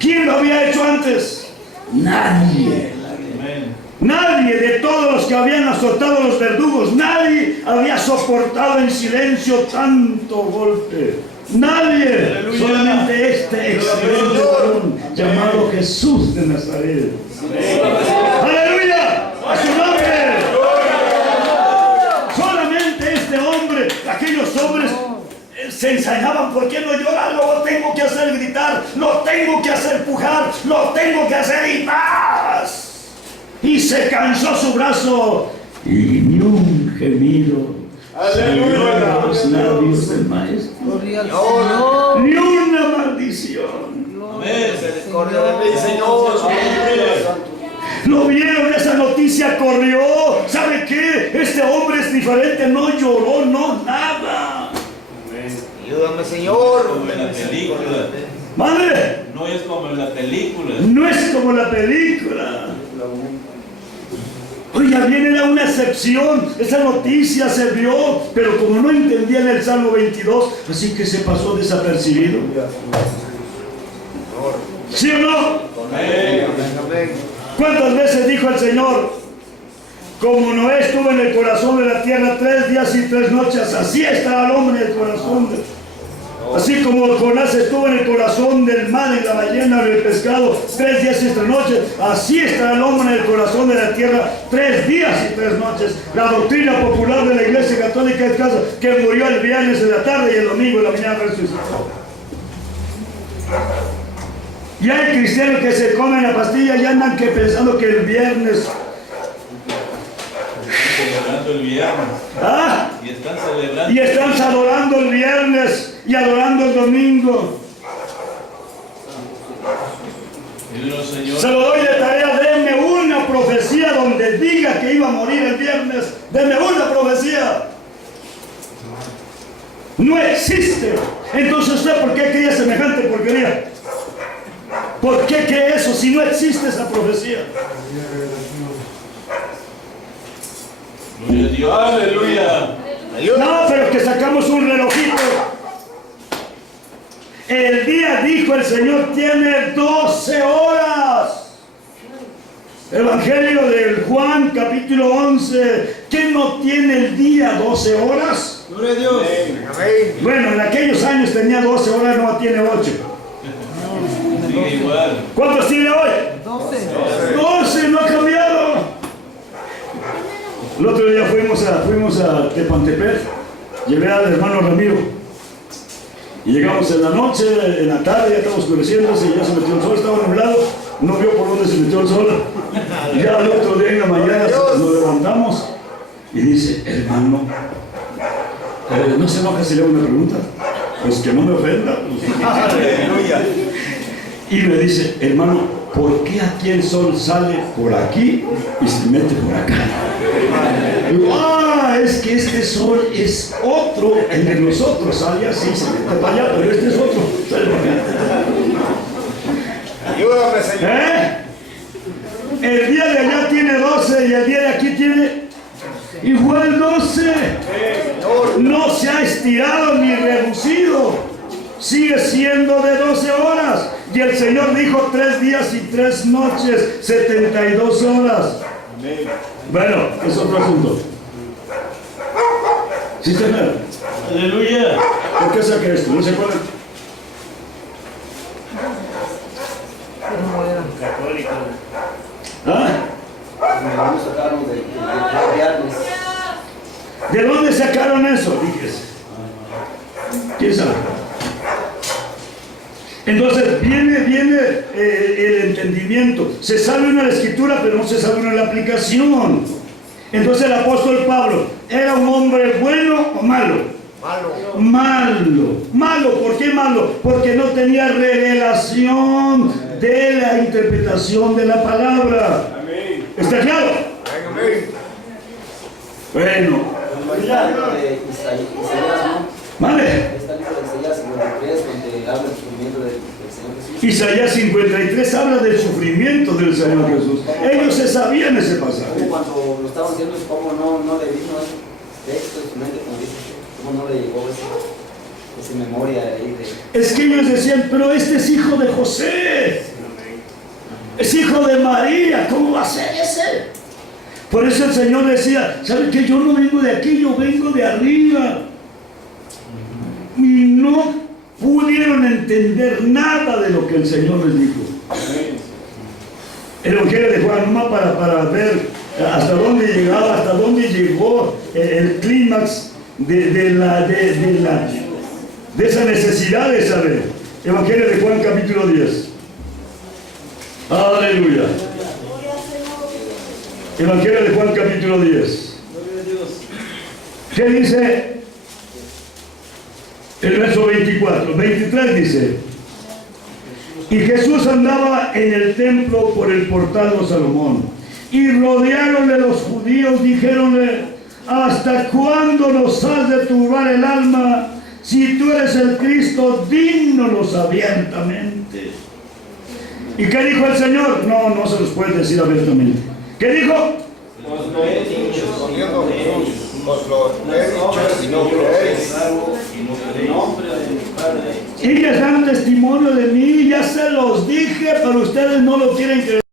¿Quién lo había hecho antes? Nadie. Nadie de todos los que habían azotado a los verdugos, nadie había soportado en silencio tanto golpe. Nadie. Aleluya. Solamente este excelente varón llamado Jesús de Nazaret. Aleluya. A su nombre. Solamente este hombre, aquellos hombres se ensañaban. ¿Por qué no llora? Lo tengo que hacer gritar, lo tengo que hacer pujar, lo tengo que hacer y paz. Y se cansó su brazo y ni un gemido salió de los labios del maestro. Ni una maldición. Misericordia de mí, Señor. Lo vieron, esa noticia corrió. ¿Sabe qué? Este hombre es diferente, no lloró, no nada. Ayúdame, Señor. Como en la película. Madre, No es como en la película. no es como la película. Oiga, bien, era una excepción. Esa noticia se vio, pero como no entendían el Salmo 22, así que se pasó desapercibido. ¿Sí o no? Amén. ¿Cuántas veces dijo el Señor? Como Noé estuvo en el corazón de la tierra 3 días y 3 noches, así estará el hombre en el corazón de... Así como Jonás estuvo en el corazón del mar, en la ballena, en el pescado, 3 días y 3 noches, así estará el hombre en el corazón de la tierra 3 días y 3 noches. La doctrina popular de la Iglesia Católica es que murió el viernes en la tarde y el domingo en la mañana resucitó. Y hay cristianos que se comen la pastilla y andan que pensando que el viernes... Celebrando el viernes. ¿Ah? Y están celebrando. Y están adorando el viernes y adorando el domingo. Señor. Se lo doy de tarea, denme una profecía donde diga que iba a morir el viernes. Denme una profecía. No existe. Entonces, ¿usted por qué cree semejante porquería? ¿Por qué cree eso si no existe esa profecía? Gloria a Dios. Aleluya. No, pero que sacamos un relojito. El día, dijo el Señor, tiene 12 horas. Evangelio de Juan, capítulo 11. ¿Qué no tiene el día 12 horas? Gloria a Dios. Bueno, en aquellos años tenía 12 horas, no tiene 8. Sigue igual. ¿Cuántos tiene hoy? 12, no ha cambiado. El otro día fuimos a Tepantepec, llevé al hermano Ramiro y llegamos en la noche, en la tarde, ya estaba oscureciéndose y ya se metió el sol, estaba nublado, no vio por dónde se metió el sol. Y ya el otro día en la mañana nos levantamos y dice, hermano, ¿no se enoja si le hago una pregunta? Pues que no me ofenda. Pues. Aleluya. Y me dice, hermano, ¿por qué aquí el sol sale por aquí y se mete por acá? Digo, es que este sol es otro, el de nosotros sale así, se mete para allá, pero este es otro, sale para acá. Ayúdame, Señor. El día de allá tiene 12 y el día de aquí tiene igual 12. No se ha estirado ni reducido. Sigue siendo de 12 horas. Y el Señor dijo 3 días y 3 noches, 72 horas. Bueno, es otro asunto. ¿Sí, señor? Aleluya. ¿Por qué saqué esto? ¿No se acuerdan? Católico. ¿Ah? Me sacaron de viernes. ¿De dónde sacaron eso? Dígase. ¿Quién sabe? Entonces viene el entendimiento. Se sabe una la escritura, pero no se sabe una la aplicación. Entonces el apóstol Pablo, ¿era un hombre bueno o malo? Malo. ¿Por qué malo? Porque no tenía revelación de la interpretación de la palabra. ¿Está claro? Bueno. De Isaías, ¿no? Vale. Está el libro de Isaías 53, donde habla del sufrimiento del Señor Jesús. Isaías 53 habla del sufrimiento del Señor Jesús. Ellos se sabían ese pasaje. Cuando lo estaban haciendo, ¿cómo no le vino ese texto en su mente? Como dice, ¿cómo no le llegó esa memoria ahí de... Es que ellos decían, pero este es hijo de José, es hijo de María, ¿cómo va a ser ese? Por eso el Señor decía, ¿sabe qué? Yo no vengo de aquí, yo vengo de arriba. Y no pudieron entender nada de lo que el Señor les dijo. El Evangelio de Juan, nomás para ver hasta dónde llegaba, hasta dónde llegó el clímax de esa necesidad de saber. Evangelio de Juan, capítulo 10. Aleluya. Evangelio de Juan, capítulo 10. ¿Qué dice? El verso 24, 23 dice: y Jesús andaba en el templo por el portal de Salomón, y rodeáronle los judíos, dijéronle: ¿hasta cuándo nos has de turbar el alma? Si tú eres el Cristo, dínonos abiertamente. ¿Y qué dijo el Señor? No se los puede decir abiertamente. ¿Qué dijo? Os lo he dicho, Respondiendo Jesús, os lo he dicho y no creéis. en nombre de mi Padre. Ellos dan testimonio de mí, ya se los dije, pero ustedes no lo quieren creer.